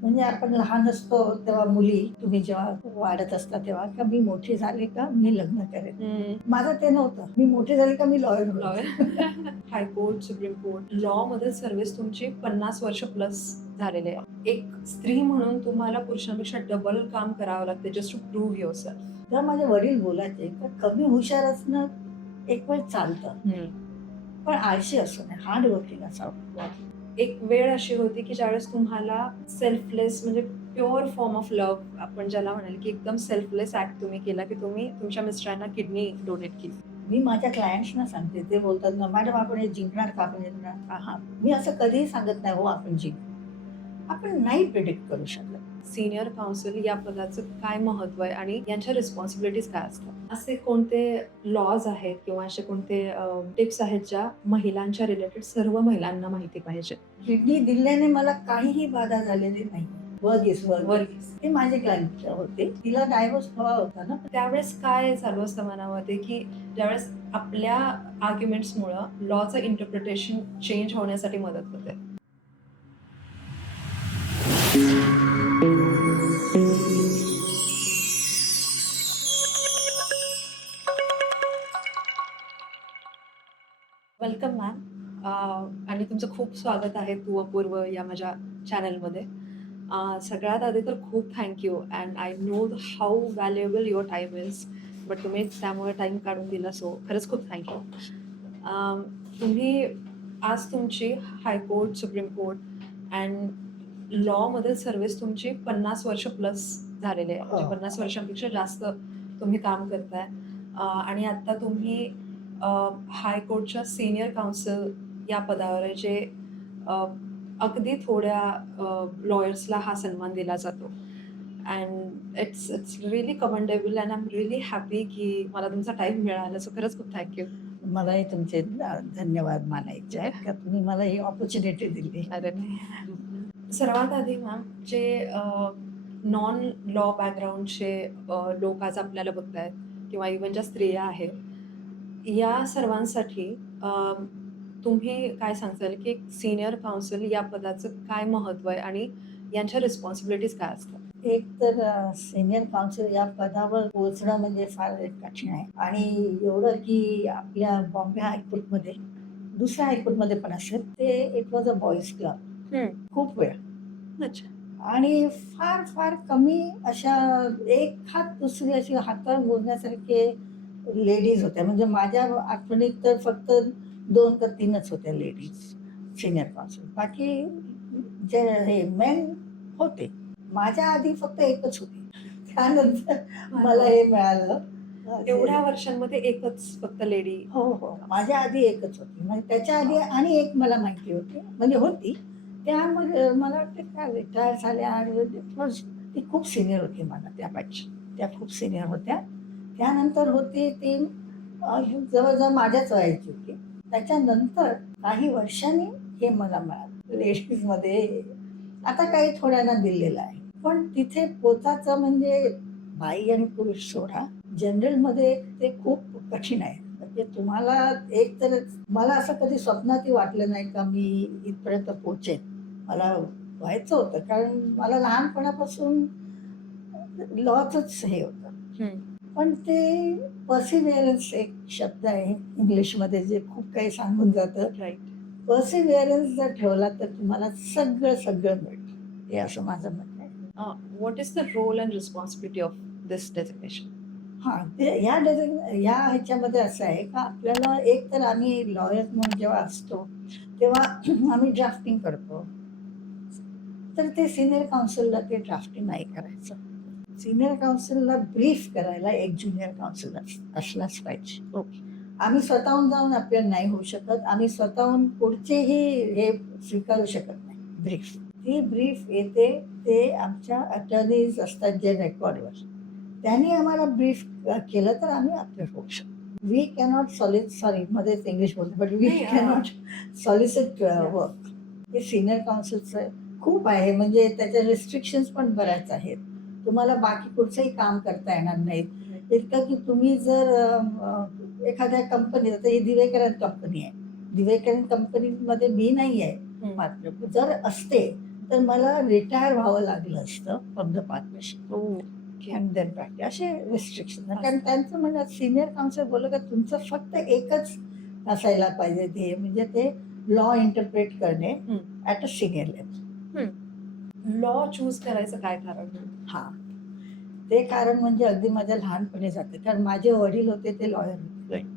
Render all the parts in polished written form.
म्हणजे आपण लहान असतो तेव्हा मुली तुम्ही जेव्हा वाढत असता तेव्हा का मी मोठी झाले का मी लग्न करेन. माझं ते नव्हतं. मी मोठी झाली का मी लॉयर लॉयर. होईल. हायकोर्ट, सुप्रीम कोर्ट, लॉ मध्ये सर्व्हिस तुमची 50 वर्ष प्लस झालेले आहे. एक स्त्री म्हणून तुम्हाला पुरुषांपेक्षा डबल काम करावं लागते जस्ट टू प्रूव्ह युअरसेल्फ. तेव्हा माझे वडील बोलायचे का कमी हुशार असणं एक वेळ चालतं, पण आळशी असू नये, हार्ड वर्किंग असावं. एक वेळ अशी होती की ज्यावेळेस तुम्हाला सेल्फलेस म्हणजे प्युअर फॉर्म ऑफ लव्ह आपण ज्याला म्हणाल की एकदम सेल्फलेस ऍक्ट तुम्ही केला की तुम्ही तुमच्या मिस्टरांना किडनी डोनेट केली. मी माझ्या क्लायंट्सना सांगते, ते बोलतात ना मॅडम आपण हे जिंकणार का, आपण जिंकणार का? हा, मी असं कधीही सांगत नाही हो आपण जिंकू. आपण नाही प्रिडिक्ट करू शकत. सिनियर काउन्सिल या पदाचं काय महत्व आहे आणि यांच्या रिस्पॉन्सिबिलिटीज काय असतात? असे कोणते लॉज आहेत किंवा असे कोणते टिप्स आहेत ज्या महिलांच्या रिलेटेड सर्व महिलांना माहिती पाहिजे? किडनी दिल्याने मला काहीही बाधा झालेली नाही. वर्गीस वर्गीस. ते माझे क्लायंट होते. तिला डायव्होर्स हवा होता ना. त्यावेळेस काय चालू असतं मनामध्ये की ज्यावेळेस आपल्या आर्ग्युमेंट्समुळं लॉचं इंटरप्रिटेशन चेंज होण्यासाठी मदत होते? Welcome ma'am. आणि तुमचं खूप स्वागत आहे तू अपूर्व या माझ्या चॅनलमध्ये. सगळ्यात आधी तर खूप thank you and I know how valuable your time is, but तुम्ही त्यामुळे टाईम काढून दिला सो खरंच खूप थँक्यू. तुम्ही आज तुमची हायकोर्ट, सुप्रीम कोर्ट अँड लॉमध्ये सर्व्हिस तुमची 50 वर्ष प्लस झालेली आहे. म्हणजे 50 वर्षांपेक्षा जास्त तुम्ही काम करताय. आणि आता तुम्ही हायकोर्टच्या सिनियर काउन्सिल या पदावर आहे, जे अ, अगदी थोड्या लॉयर्सला हा सन्मान दिला जातो. And it's it's really commendable and I am really happy की मला तुमचा टाईम मिळाला. सो खरंच खूप थँक्यू. मलाही तुमचे धन्यवाद मानायचे आहेत का तुम्ही मला ही ऑपॉर्च्युनिटी दिली. अरे नाही. सर्वात आधी मॅम, जे नॉन लॉ बॅकग्राऊंडचे लोक आज आपल्याला बघतायत किंवा इव्हन ज्या स्त्रिया आहेत, या सर्वांसाठी तुम्ही काय सांगताल की सीनियर काउन्सिल या पदाचं काय महत्व आहे आणि यांच्या रिस्पॉन्सिबिलिटीज काय असतात? एक तर सीनियर काउन्सिल या पदावर पोहोचणं म्हणजे फार कठीण आहे. आणि एवढं की आपल्या बॉम्बे हायकोर्टमध्ये, दुसऱ्या हायकोर्टमध्ये पण असेल, ते it was a boys club. खूप वेळ. अच्छा. आणि फार फार कमी अशा एक हात दुसरी अशी हातावर मोजण्यासारखे लेडीज होत्या. म्हणजे माझ्या आठवणीत तर फक्त 2 का 3च होत्या लेडीज सिनियर काउन्सिल. बाकी जे हे मेन होते. माझ्या आधी फक्त एकच होती. त्यानंतर मला हे मिळालं. एवढ्या वर्षांमध्ये एकच फक्त लेडी? हो, हो. माझ्या आधी एकच होती. म्हणजे त्याच्या आधी आणि एक मला माहिती होती. म्हणजे होती. त्यामध्ये मला वाटतं काय रिटायर झाल्या आणि ती खूप सिनियर होती मला त्या बॅचची. त्या खूप सिनियर होत्या. त्यानंतर होती ती जवळ-जवळ माझ्याच वयाची होती. त्याच्यानंतर काही वर्षांनी हे मला मिळालं. लेडीजमध्ये आता काही थोड्यांना दिलेलं आहे. पण तिथे पोचायचं म्हणजे बाई आणि पुरुष सोडा, जनरलमध्ये ते खूप कठीण आहे. म्हणजे तुम्हाला एक तर मला असं कधी स्वप्नातही वाटलं नाही का मी इथपर्यंत पोहोचेन. मला व्हायचं होतं कारण मला लहानपणापासून लॉचंच हे होतं. पण ते पर्सिव्हिअरन्स एक शब्द आहे इंग्लिशमध्ये जे खूप काही सांगून जातं. राइट. पर्सिव्हिअरन्स जर ठेवला तर तुम्हाला सगळं मिळतं. हे असं माझं म्हणणं आहे. What is the role and responsibility of this designation? हां, ते ह्या ह्याच्यामध्ये असं आहे का आपल्याला एक तर आम्ही लॉयर म्हणून जेव्हा असतो, तेव्हा आम्ही ड्राफ्टिंग करतो. तर ते सीनियर काउन्सिलला ते ड्राफ्टिंग नाही करायचं. सीनियर काउन्सिलला ब्रीफ करायला एक ज्युनियर काउन्सिल असलाच पाहिजे. ओके. आम्ही स्वतःहून जाऊन आपल्याला नाही होऊ शकत. आम्ही स्वतःहून पुढचेही हे स्वीकारू शकत नाही ब्रीफ. ती ब्रीफ येते ते आमच्या अटर्नीज असतात जे रेकॉर्डवर. त्यांनी आम्हाला ब्रीफ केलं तर आम्ही अपडेट होऊ शकतो. वी कॅनॉट मध्येच इंग्लिश बोलते, बट वी नाही, कॅनॉट सॉलिसिट वर्क. हे सीनियर काउन्सिलचं खूप आहे. म्हणजे त्याच्या रिस्ट्रिक्शन्स पण बऱ्याच आहेत. तुम्हाला बाकी कुठचंही काम करता येणार नाही. इतकं की तुम्ही जर एखाद्या कंपनीत, आता ही दिवेकरन कंपनी आहे. दिवेकरन कंपनीमध्ये मी नाही आहे. मात्र जर असते तर मला रिटायर व्हावं लागलं असतं from the partnership okay. And then practice, असे रिस्ट्रिक्शन. कारण त्यांचं म्हणणं सिनियर काउन्सिल बोललं का तुमचं फक्त एकच असायला पाहिजे ध्येय, म्हणजे ते लॉ इंटरप्रेट करणे at a senior level. Law choose करायचं काय कारण? हा, ते कारण म्हणजे अगदी माझ्या लहानपणी जाते, कारण माझे वडील होते ते लॉयर होते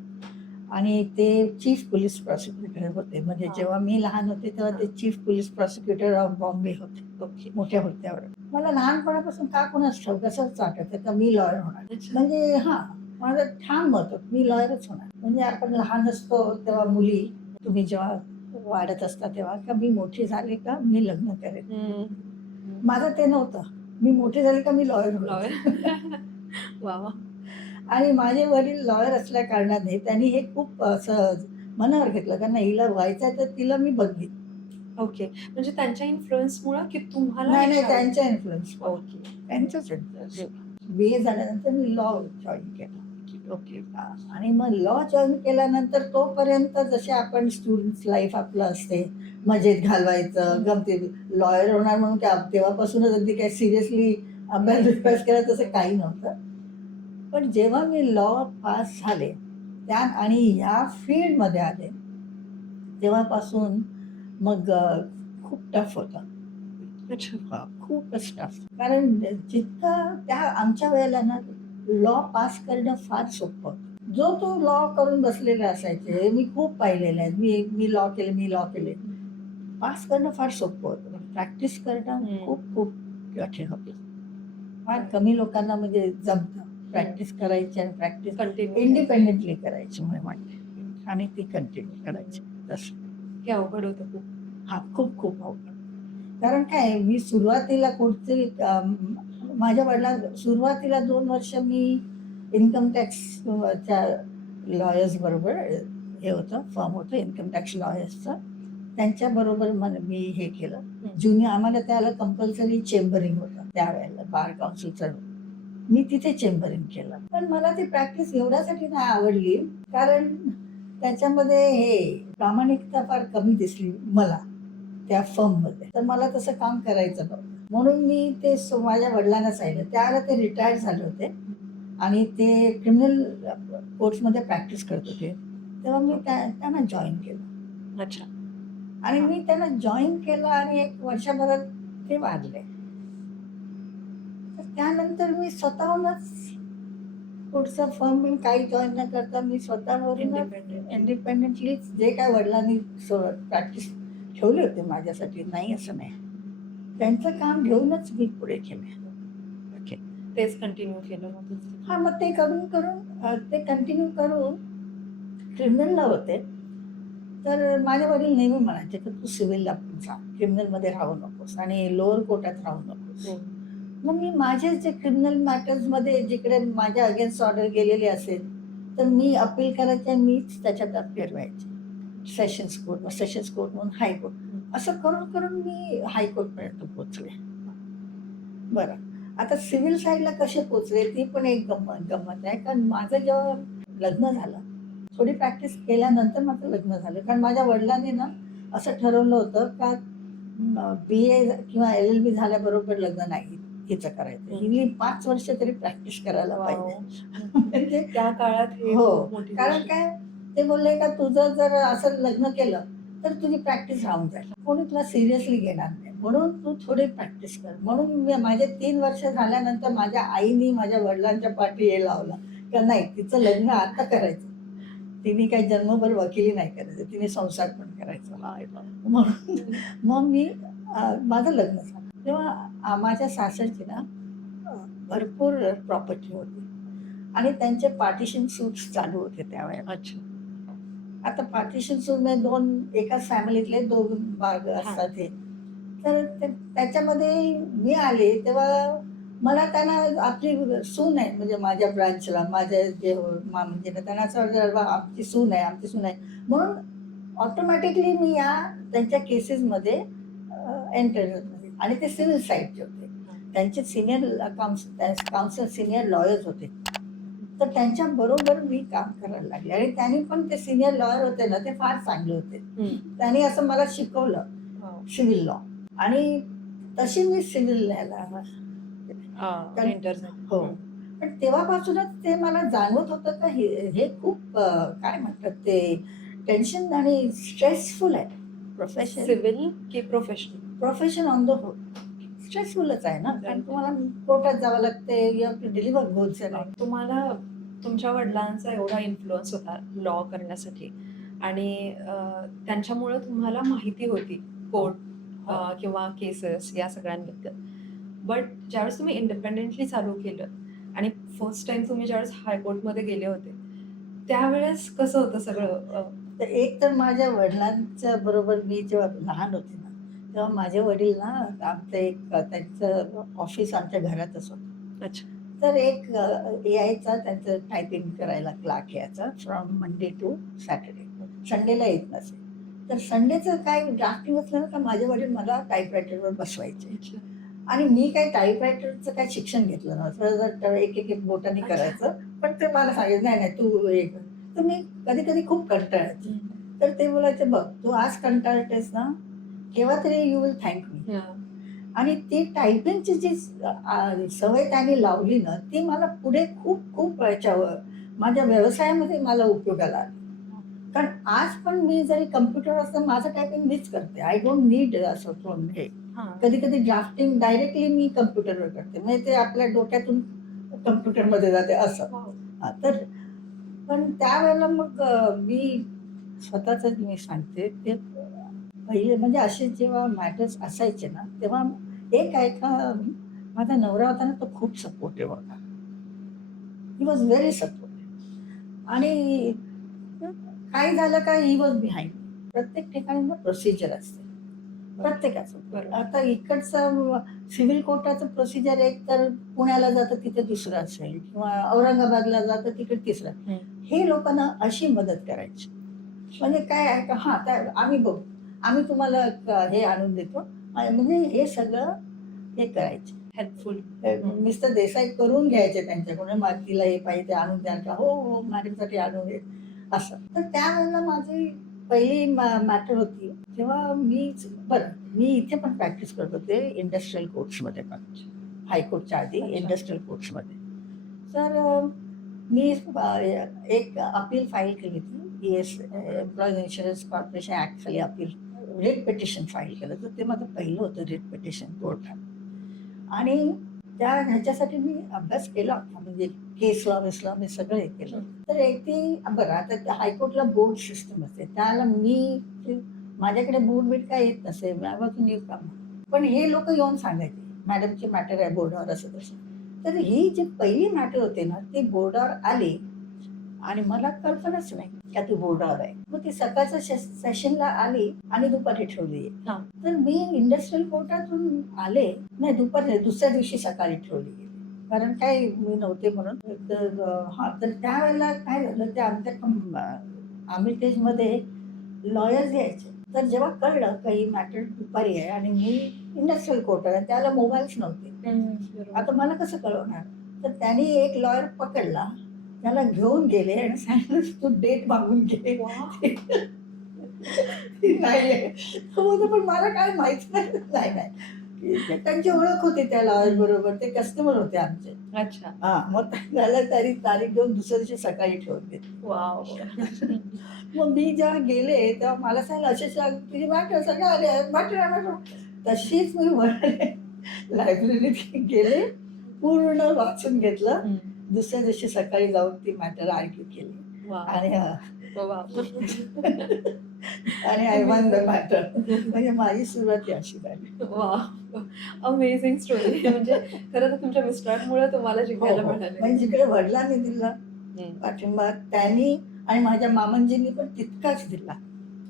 आणि ते चीफ पोलीस प्रॉसिक्युटर होते. म्हणजे हा. जेव्हा मी लहान होते तेव्हा ते chief police prosecutor of Bombay होते, ओके. मोठ्या हुद्द्यावर. मला लहानपणापासून का कोणाच ठाऊक असंच वाटायचं का मी लॉयर होणार. अच्छा. म्हणजे हा, माझं ठाम मत होतं मी लॉयरच होणार. म्हणजे आपण लहान असतो तेव्हा मुली, तुम्ही जेव्हा वाढत असता तेव्हा का मी मोठी झाले का मी लग्न करेन. माझं ते नव्हतं, मी मोठी झाले का मी लॉयर लॉयर. होणार. वा वा. आणि माझे वडील लॉयर असल्या कारणाने त्यांनी हे खूप असं मनावर घेतलं, कारण हिला व्हायचं तर तिला मी बघीन. ओके. म्हणजे त्यांच्या इन्फ्लुएन्समुळे की तुम्हाला नाही इच्छा नाही, होती? त्यांच्या इन्फ्लुएन्स, ओके. त्यांचंच इन्फ्लुएन्स. BA झाल्यानंतर मी लॉ जॉईन केला. ओके. आणि मग लॉ जॉईन केल्यानंतर तोपर्यंत जसे आपण स्टुडंट लाईफ आपलं असते, मजेत घालवायचं, गमती, लॉयर होणार म्हणून काय तेव्हापासूनच अगदी काय सिरियसली अभ्यास बिभ्यास केला तसं काही नव्हतं. पण जेव्हा मी लॉ पास झाले त्या आणि ह्या फील्डमध्ये आले तेव्हापासून मग खूप टफ होतं. अच्छा. खूपच टफ. कारण जितकं त्या आमच्या वेळेला ना लॉ पास करणं फार सोपं होतं. जो तो लॉ करून बसलेले असायचे, मी खूप पाहिलेले आहेत. मी लॉ केले. पास करणं फार सोपं होतं. प्रॅक्टिस करणं खूप खूप कठीण होतं. फार कमी लोकांना म्हणजे जमतं. प्रॅक्टिस करायची आणि प्रॅक्टिस कंटिन्यू इंडिपेंडेंटली करायची म्हणून म्हणते, आणि ती कंटिन्यू करायची तसं. हे अवघड होतं खूप. हा, खूप खूप अवघड. कारण काय, मी सुरुवातीला कुठची माझ्या वडिलां सुरुवातीला 2 वर्ष मी इन्कम टॅक्सच्या लॉयर्स बरोबर हे होतं, फर्म होतं इन्कम टॅक्स लॉयर्सचं. त्यांच्याबरोबर मी हे केलं. ज्युनियर आम्हाला त्याला कंपल्सरी चेंबरिंग होतं त्यावेळेला, बार काउन्सिलचं. मी तिथे चेंबरिंग केलं. पण मला ती प्रॅक्टिस एवढ्यासाठी नाही आवडली, कारण त्याच्यामध्ये हे प्रामाणिकता फार कमी दिसली मला त्या फर्ममध्ये. तर मला तसं काम करायचं नव्हतं. म्हणून मी ते माझ्या वडिलांना सांगितलं. त्यावेळेला ते रिटायर झाले होते आणि ते क्रिमिनल कोर्ट्समध्ये प्रॅक्टिस करत होते. तेव्हा मी त्यांना जॉईन केलं. अच्छा. आणि मी त्यांना जॉईन केलं आणि 1 वर्षभरात ते वाढले. तर त्यानंतर मी स्वतःहूनच पुढचं फर्म मी काही जॉईन न करता मी स्वतःवरूनच इंडिपेंडेंटली जे काय वडिलांनी प्रॅक्टिस ठेवले होते माझ्यासाठी, नाही असं नाही, त्यांचं काम घेऊनच मी पुढे केले. ओके. तेच कंटिन्यू केलं मग. हा, मग ते ते कंटिन्यू करून क्रिमिनलला होते. तर माझे वडील नेहमी म्हणायचे की तू सिव्हिलला जा, क्रिमिनलमध्ये राहू नकोस आणि लोअर कोर्टात राहू नकोस. मग मी माझे जे क्रिमिनल मॅटर्समध्ये जिकडे माझ्या अगेन्स्ट ऑर्डर गेलेली असेल तर मी अपील करायचे आणि मीच त्याच्यात अपील व्हायचे. सेशन्स कोर्ट म्हणून हायकोर्ट, असं करून करून मी हायकोर्टपर्यंत पोहोचले. बरं, आता सिव्हिल साईडला कसे पोहोचले ती पण एक गंमत आहे. कारण माझं जेव्हा लग्न झालं, थोडी प्रॅक्टिस केल्यानंतर माझं लग्न झालं. कारण माझ्या वडिलांनी ना असं ठरवलं होतं का BA किंवा LLB झाल्याबरोबर लग्न नाही हिचं करायचं, हिने 5 वर्ष तरी प्रॅक्टिस करायला पाहिजे. म्हणजे त्या काळात हे हो, खूप मोठी कारण गोष्ट. काय ते बोलले का तुझं जर असं लग्न केलं तर तुझी प्रॅक्टिस राहून जाईल, कोणी तुला सिरियसली घेणार नाही, म्हणून तू थोडी प्रॅक्टिस कर. म्हणून माझे 3 वर्ष झाल्यानंतर माझ्या आईनी माझ्या वडिलांच्या पाठी हे लावलं का नाही तिचं लग्न आता करायचं. तिने काही जन्मभर वकिली नाही करायचं, तिने संसार पण करायचा. म्हणून मग मी माझं लग्न झालं तेव्हा माझ्या सासरची ना भरपूर प्रॉपर्टी होती आणि त्यांचे पार्टिशन सूट्स चालू होते त्यावेळेला. अच्छा. आता पार्टिशन सूट म्हणजे एकाच फॅमिलीतले 2 भाग असतात हे. तर त्याच्यामध्ये मी आले तेव्हा मला त्यांना आपली सून आहे, म्हणजे माझ्या ब्रांचला माझ्या जे म्हणजे त्यांना असं वाटलं आमची सून आहे म्हणून ऑटोमॅटिकली मी या त्यांच्या केसेसमध्ये एंटर होते. आणि ते सिव्हिल साईडचे होते, त्यांचे सिनियर काउन्सिल सिनियर लॉयर्स होते. तर त्यांच्या बरोबर मी काम करायला लागले आणि त्यांनी पण ते सिनियर लॉयर होते ना ते फार चांगले होते. त्यांनी असं मला शिकवलं सिव्हिल लॉ. आणि तशी मी सिव्हिल ह्याला एंटर हो. पण तेव्हापासूनच ते मला जाणवत होतं का हे खूप काय म्हणतात ते टेन्शन आणि स्ट्रेसफुल आहे प्रोफेशन. सिव्हिल की professional? Profession on the whole स्ट्रेसफुलच आहे ना, कारण तुम्हाला कोर्टात जावं लागते, you have to deliver goods and तुम्हाला तुमच्या वडिलांचा एवढा इन्फ्लुअन्स होता लॉ करण्यासाठी आणि त्यांच्यामुळे तुम्हाला माहिती होती कोर्ट किंवा केसेस या सगळ्यांबद्दल. बट ज्यावेळेस तुम्ही इंडिपेंडेंटली चालू केलं आणि फर्स्ट टाइम तुम्ही ज्यावेळेस हायकोर्टमध्ये गेले होते त्यावेळेस कसं होतं सगळं? तर एक तर माझ्या वडिलांच्या बरोबर मी जेव्हा लहान होते ना, तेव्हा माझे वडील ना आमचं एक त्यांचं ऑफिस आमच्या घरातच होतं. अच्छा. तर एक यायचा त्यांचं टायपिंग करायला क्लार्क यायचा फ्रॉम मंडे टू सॅटर्डे. संडेला येत नसे. तर संडेचं काय ड्राफ्टिंग असलं ना, तर माझे वडील मला टाईपरायटरवर बसवायचे. आणि मी काही टाईपरायटरचं काही शिक्षण घेतलं नव्हतं. तर एक बोटाने अच्छा. करायचं. पण ते मला सांगायचं, "नाही, नाही, तू हे कर." तर मी कधी-कधी खूप कंटाळायचे. तर ते बोलायचे, "बघ, तू आज कंटाळतेस ना, केव्हा तरी यू विल थँक मी." आणि ती टायपिंगची जी सवय त्याने लावली ना, ती मला पुढे खूप याच्यावर माझ्या व्यवसायामध्ये मला उपयोगाला आली. कारण आज पण मी जरी कम्प्युटर असतं माझं टायपिंग मीच करते. आय डोंट नीड असं कोण हे. कधी-कधी ड्राफ्टिंग डायरेक्टली मी कम्प्युटरवर करते. म्हणजे ते आपल्या डोक्यातून कम्प्युटरमध्ये जाते असं. तर पण त्यावेळेला मग मी स्वतःच मी सांगते ते पहिले म्हणजे असे जेव्हा मॅटर्स असायचे ना, तेव्हा एक आहे का माझा नवरा होता ना, तो खूप सपोर्टिव्ह होता. ही वॉज व्हेरी सपोर्टिव्ह आणि काही झालं का ही वॉज बिहाइंड. प्रत्येक ठिकाणी ना प्रोसिजर असते. प्रत्येकाचं. बरोबर. आता इकडचं सिव्हिल कोर्टाचं प्रोसिजर एक तर पुण्याला जातं तिथे दुसरं असेल किंवा औरंगाबादला जातं तिकडे तिसरं. हे लोकांना अशी मदत करायची. म्हणजे काय आहे का हां, त्या आम्ही बघू. आम्ही तुम्हाला हे आणून देतो. म्हणजे हे सगळं हे करायचे. हेल्पफुल. मिस्टर देसाई करून घ्यायचे त्यांच्याकडून. मग तिला हे पाहिजे ते आणून द्याल का? हो, हो, मॅडमसाठी आणून दे. असं. तर त्यावेळेला माझी पहिली मॅटर होती. तेव्हा बरं, मी इथे पण प्रॅक्टिस करत होते इंडस्ट्रियल कोर्ट्समध्ये पण. हायकोर्टच्या आधी अच्छा. इंडस्ट्रियल कोर्ट्समध्ये. तर मी एक अपील फाईल केली होती. एम्प्लॉईज इन्शुरन्स कॉर्पोरेशन ॲक्ट खाली अपील रिट पिटिशन फाईल केलं. तर ते माझं पहिलं होतं रिट पिटिशन कोर्टात. आणि त्या ह्याच्यासाठी मी अभ्यास केला होता. म्हणजे केस लॉ, विस लॉ मी सगळं हे केलं. तर ती बरं आता हायकोर्टला बोर्ड सिस्टम असते. त्याला माझ्याकडे बोर्ड बीट काय येत नसे. गावातून येऊ का? पण हे लोक येऊन सांगायचे, मॅडमची मॅटर आहे बोर्डावर असं तसं. तर ही जी पहिली मॅटर होती ना, ती बोर्डावर आली आणि मला कल्पनाच नाही का ती बोर्डावर आहे. मग ती सकाळच्या सेशनला आली आणि दुपारी ठेवली. तर मी इंडस्ट्रियल कोर्टातून आले, नाही दुपारी दुसऱ्या दिवशी सकाळी ठेवली गेली. कारण काय मी नव्हते म्हणून. तर तर त्यावेळेला काय झालं ते आमच्या आमितेजमध्ये लॉयर्स यायचे. तर जेव्हा कळलं का ही मॅटर दुपारी आहे आणि मी इंडस्ट्रियल कोर्ट आहे त्याला मोबाईल्स नव्हते. आता मला कसं कळवणार? तर त्यांनी एक लॉयर पकडला, त्याला घेऊन गेले आणि सांगितलं तू डेट मागून घे. नाही पण मला काय माहित नाही. त्यांची ओळख होती त्या लॉयर बरोबर. ते कस्टमर होते आमचे. अच्छा. मग त्याला तारीख घेऊन दुसऱ्या दिवशी सकाळी ठेवून देते. वाव. मग मी जेव्हा गेले तेव्हा मला सांगितलं अशा तुझी मॅटर सगळं आले मॅटर. तशीच मी लायब्ररीत गेले, पूर्ण वाचून घेतलं. दुसऱ्या दिवशी सकाळी जाऊन ती मॅटर आर्ग्यू केली आणि आणि आय वन द मॅटर. म्हणजे माझी सुरुवात अशी झाली. वा, अमेझिंग स्टोरी. म्हणजे खरं तर तुमच्या मिस्टरांमुळे तुम्हाला शिकायला मिळालं. म्हणजे जिकडे वडिलांनी दिला पाठिंबा त्यांनी आणि माझ्या मामांजींनी पण तितकाच दिला.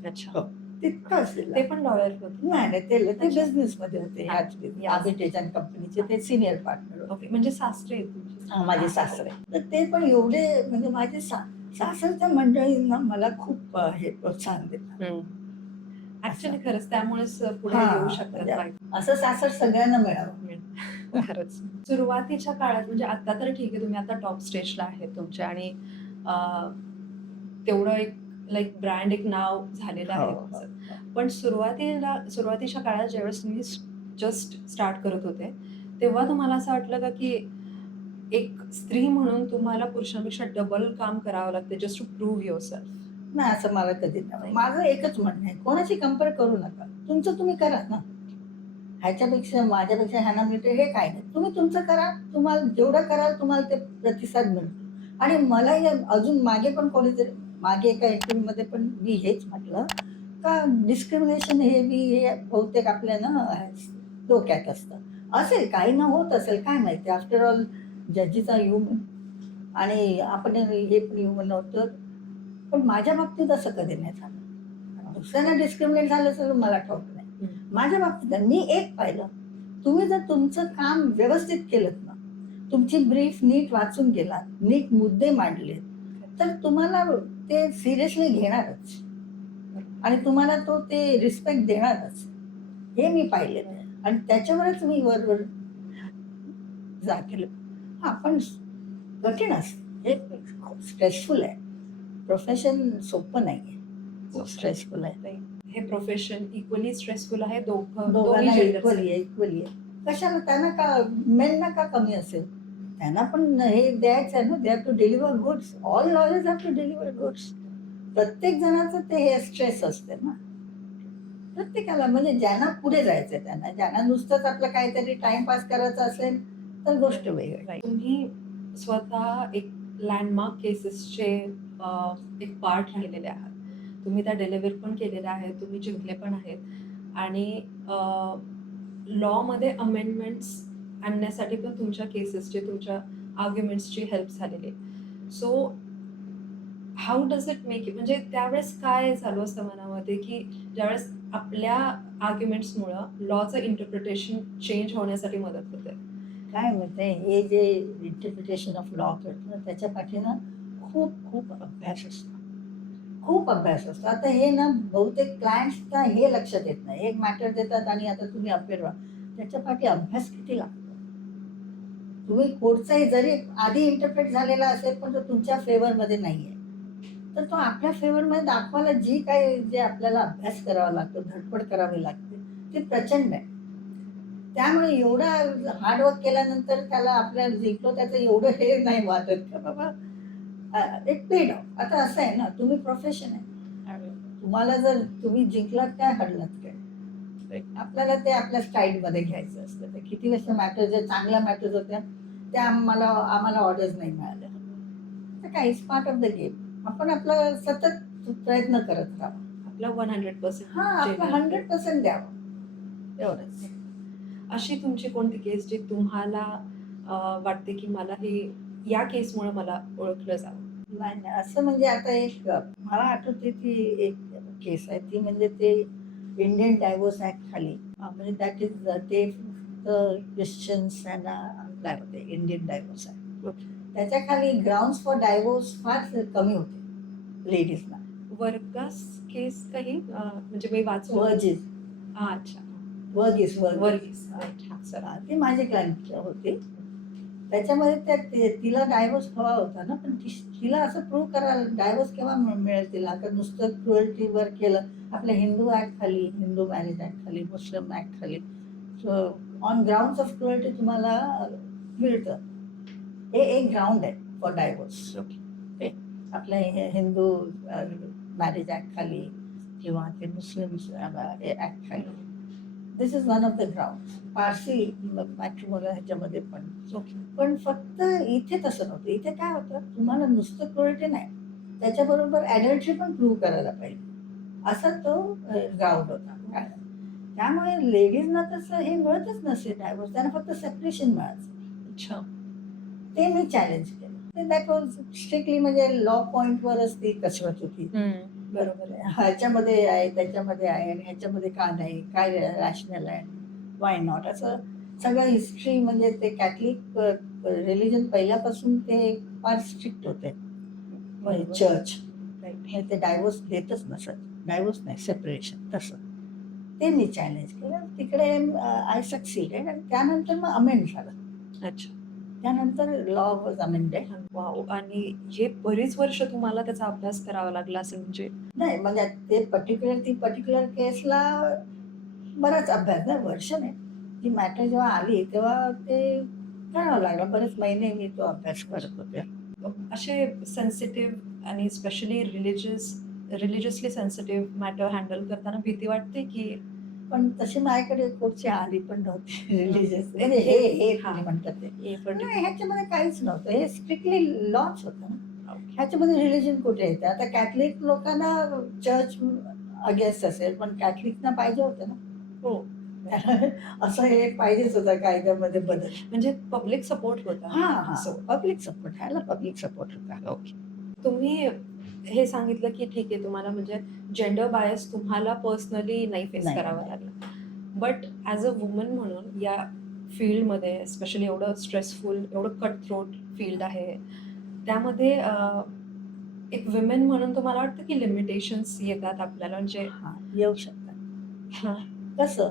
अच्छा. तितकाच दिला. ते पण लॉयर होते? नाही ते बिझनेस मध्ये होते. आर्बिट्रेशन कंपनीचे ते सिनियर पार्टनर होते. म्हणजे सासरे आहेत तुमचे? माझे सासरे. तर ते पण एवढे म्हणजे माझे सासरच्या मंडळींना मला खूप हे प्रोत्साहन देतात. ऍक्च्युअली खरंच त्यामुळेच पुढे येऊ शकतात. असं सासर सगळ्यांना मिळावं. खरंच. सुरुवातीच्या काळात म्हणजे आता तर ठीक आहे तुम्ही आता टॉप स्टेजला आहे तुमच्या आणि तेवढं एक ब्रँड एक नाव झालेलं आहे तुमचं. पण सुरुवातीच्या काळात ज्यावेळेस तुम्ही जस्ट स्टार्ट करत होते, तेव्हा तुम्हाला असं वाटलं का की एक स्त्री म्हणून तुम्हाला पुरुषांपेक्षा डबल काम करावं लागते जस्ट टू प्रूव्ह युअरसेल्फ? नाही, असं मला कधी नाही. माझं एकच म्हणणं आहे, कोणाची कंपेअर करू नका. तुमचं तुम्ही करा ना. ह्याच्यापेक्षा माझ्यापेक्षा ह्यांना मिळते हे काही नाही. तुम्ही तुमचं करा. तुम्हाला जेवढं कराल तुम्हाला ते प्रतिसाद मिळतो. आणि मलाही अजून मागे पण कोणीतरी मागे एका इंटरव्ह्यूमध्ये पण मी हेच म्हटलं का डिस्क्रिमिनेशन हे बी हे बहुतेक आपल्या ना डोक्यात असतं. असेल काही ना होत असेल काय माहिती. आफ्टर ऑल जजेस आर ह्युमन आणि आपण हे पण ह्युमन नव्हतं. पण माझ्या बाबतीत असं कधी नाही झालं. दुसऱ्यांना डिस्क्रिमिनेट झालं असेल मला ठाऊक नाही. माझ्या बाबतीत मी एक पाहिलं, तुम्ही जर तुमचं काम व्यवस्थित केलं ना, तुमची ब्रीफ नीट वाचून गेलात, नीट मुद्दे मांडले, तर तुम्हाला ते सिरियसली घेणारच आणि तुम्हाला तो ते रिस्पेक्ट देणारच. हे मी पाहिलेलं आहे आणि त्याच्यावरच मी वर जा केलं. हां, पण कठीण असतं. हे खूप स्ट्रेसफुल आहे. प्रोफेशन सोपं नाहीये. खूप स्ट्रेसफुल आहे. हे प्रोफेशन इक्वली स्ट्रेसफुल आहे दोघं दोघांना दोन्ही इक्वली आहे, इक्वली आहे. कशाला त्यांना का मेनना का कमी असेल? त्यांना पण हे द्यायचं आहे ना, they have to deliver goods. All lawyers have to deliver goods. प्रत्येक जणाचं ते हे स्ट्रेस असते ना. प्रत्येकाला म्हणजे ज्यांना पुढे जायचंय त्यांना, ज्यांना नुसतंच आपलं काहीतरी टाइमपास करायचा असेल, तर गोष्ट वेगळी. तुम्ही स्वतः एक लँडमार्क केसेसचे एक पार्ट राहिलेले आहात. तुम्ही त्या डिलिव्हर पण केलेल्या आहेत, तुम्ही जिंकले पण आहेत आणि लॉमध्ये अमेंडमेंट्स आणण्यासाठी पण तुमच्या केसेसचे, तुमच्या आर्ग्युमेंट्सची हेल्प झालेली आहे. So how does it make you, म्हणजे त्यावेळेस काय चालू असतं मनामध्ये, की ज्यावेळेस आपल्या आर्ग्युमेंट्समुळं लॉचं इंटरप्रिटेशन चेंज होण्यासाठी मदत होते? काय म्हणते हे जे इंटरप्रिटेशन ऑफ लॉ करतो त्याच्या पाठीनं खूप खूप अभ्यास असतो. खूप अभ्यास असतो. आता हे ना बहुतेक क्लायंट्सना हे लक्षात येत नाही. एक मॅटर देतात आणि आता तुम्ही अपेअर व्हा. त्याच्या पाठी अभ्यास किती लागतो. तुम्ही कोर्टचाही जरी आधी इंटरप्रेट झालेला असेल पण तो तुमच्या फेवरमध्ये नाहीये. तर तो आपल्या फेवरमध्ये दाखवायला जी काही जे आपल्याला अभ्यास करावा लागतो, धडपड करावी लागते, ते प्रचंड आहे. त्यामुळे एवढं हार्डवर्क केल्यानंतर त्याला आपल्याला जिंकलो त्याचं एवढं हे नाही वाटत का बाबा एक पेड ऑफ. आता असं आहे ना, तुम्ही प्रोफेशन आहे. तुम्हाला जर तुम्ही जिंकलात काय हरलात काय, आपल्याला ते आपल्या स्टाईलमध्ये घ्यायचं असतं. ते किती अशा मॅटर ज्या चांगल्या मॅटर्स होत्या त्या आम्हाला ऑर्डर्स नाही मिळाल्या. तर काय is part of the game. आपण आपलं सतत प्रयत्न करत राहावा. आपला 100% हा, आपलं 100% द्यावं एवढंच. अशी तुमची कोणती केस जी तुम्हाला वाटते की मला हे या केसमुळे मला ओळखलं जावं? नाही, नाही. असं म्हणजे आता एक मला आठवते ती एक केस आहे ती म्हणजे ते इंडियन डायव्होर्स ऍक्ट खाली म्हणजे दॅट इज ते क्रिश्चियन्स यांना अप्लाय होते इंडियन डायव्होर्स ऍक्ट. त्याच्या खाली ग्राउंड्स फॉर डायव्होर्स फार कमी होते लेडीजना. वर्गास केस काही म्हणजे मी वाचलं. वर्जिस अच्छा, वर्गीस वर्गीस. ती माझी क्लायंट होती. त्याच्यामध्ये तिला डायव्होर्स हवा होता ना, पण तिला असं प्रूव्ह करायला डायव्होर्स केव्हा मिळेल तिला, तर नुसतं क्रुएल्टीवर केलं. आपल्या हिंदू ऍक्ट खाली, हिंदू मॅरेज ऍक्ट खाली, मुस्लिम ऍक्ट खाली ऑन ग्राउंड्स ऑफ क्रुएल्टी तुम्हाला मिळतं. हे एक ग्राउंड आहे फॉर डायव्होर्स. आपल्या हिंदू मॅरेज ऍक्ट खाली किंवा ते मुस्लिम ऍक्ट खाली. This is one of the ground. Parsi matrimonial ह्याच्यामध्ये पण फक्त इथे तसं नव्हतं. इथे काय होतं, तुम्हाला नुसतं क्रुएल्टी नाही, त्याच्याबरोबर ॲडल्टरी पण प्रूव्ह करायला पाहिजे, असा तो ग्राउंड होता. त्यामुळे लेडीजना तसं हे मिळतच नसे डायव्होर्स, त्यांना फक्त सेपरेशन मिळायचं. अच्छा. ते मी चॅलेंज केलं. ते दॅट वॉज स्ट्रिक्टली म्हणजे लॉ पॉईंटवरच ती कसरत होती. बरोबर आहे. ह्याच्यामध्ये आहे, त्याच्यामध्ये आहे आणि ह्याच्यामध्ये का नाही, काय रॅशनल आहे, वाय नॉट, असं सगळं हिस्ट्री. म्हणजे ते कॅथलिक रिलिजन पहिल्यापासून ते फार स्ट्रिक्ट होते. चर्च ते डायव्होर्स देतच नसत. डायव्होर्स नाही, सेपरेशन. तसं ते मी चॅलेंज केलं. तिकडे आय सक्सीडेड आणि त्यानंतर मग अमेंड झालं. अच्छा. त्यानंतर लॉ वॉज अमेंडेड. वाव. आणि हे बरीच वर्ष तुम्हाला त्याचा अभ्यास करावा लागला असेल म्हणजे? नाही, म्हणजे ते ती पर्टिक्युलर केसला बराच अभ्यास नाही, वर्ष नाही, ती मॅटर जेव्हा आली तेव्हा ते करावं लागलं. बरेच महिने मी तो अभ्यास करत होते. असे सेन्सिटिव्ह आणि specially religiously sensitive matter handle करताना भीती वाटते की पण तशी माझ्याकडे कोणची आली पण नव्हती रिलिजियस. म्हणजे हे हा. तुम्ही म्हणतात ते. हे नाही, ह्याच्यामध्ये काहीच नव्हतं. हे स्ट्रिक्टली लॉच होतं ना. ह्याच्यामध्ये रिलिजन कुठे येतं? आता कॅथलिक लोकांना चर्च अगेन्स्ट असेल, पण कॅथलिकना पाहिजे होतं ना. हो. असं हे पाहिजेच होतं कायद्यामध्ये बदल. म्हणजे पब्लिक सपोर्ट होता. हां, So, हां. Public support. ह्याला पब्लिक सपोर्ट होता. ओके. तुम्ही हे सांगितलं की ठीक आहे तुम्हाला म्हणजे जेंडर बायस तुम्हाला पर्सनली नाही फेस नाही, करावं नाही. लागलं. बट ॲज अ वुमन म्हणून या फील्डमध्ये स्पेशली एवढं स्ट्रेसफुल, एवढं कट थ्रोट फील्ड आहे. त्यामध्ये एक विमेन म्हणून तुम्हाला वाटतं की लिमिटेशन्स येतात आपल्याला म्हणजे हां, येऊ शकतात. हां. कसं?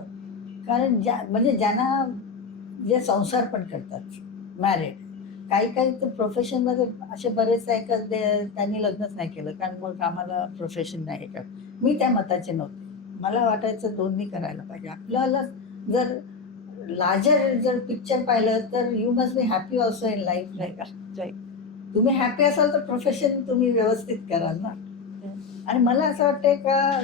कारण म्हणजे ज्यांना जे संसार पण करतात, मॅरिड. काही-काही तर प्रोफेशनमध्ये असे बरेच आहे का त्यांनी लग्नच नाही केलं, कारण मग आम्हाला प्रोफेशन नाही का. मी त्या मताचे नव्हते. मला वाटायचं दोन्ही करायला पाहिजे. आपल्याला जर लार्जर जर पिक्चर पाहिलं तर you must be happy also in life, नाही का? राईट. तुम्ही हॅपी असाल तर प्रोफेशन तुम्ही व्यवस्थित कराल ना. आणि मला असं वाटतंय का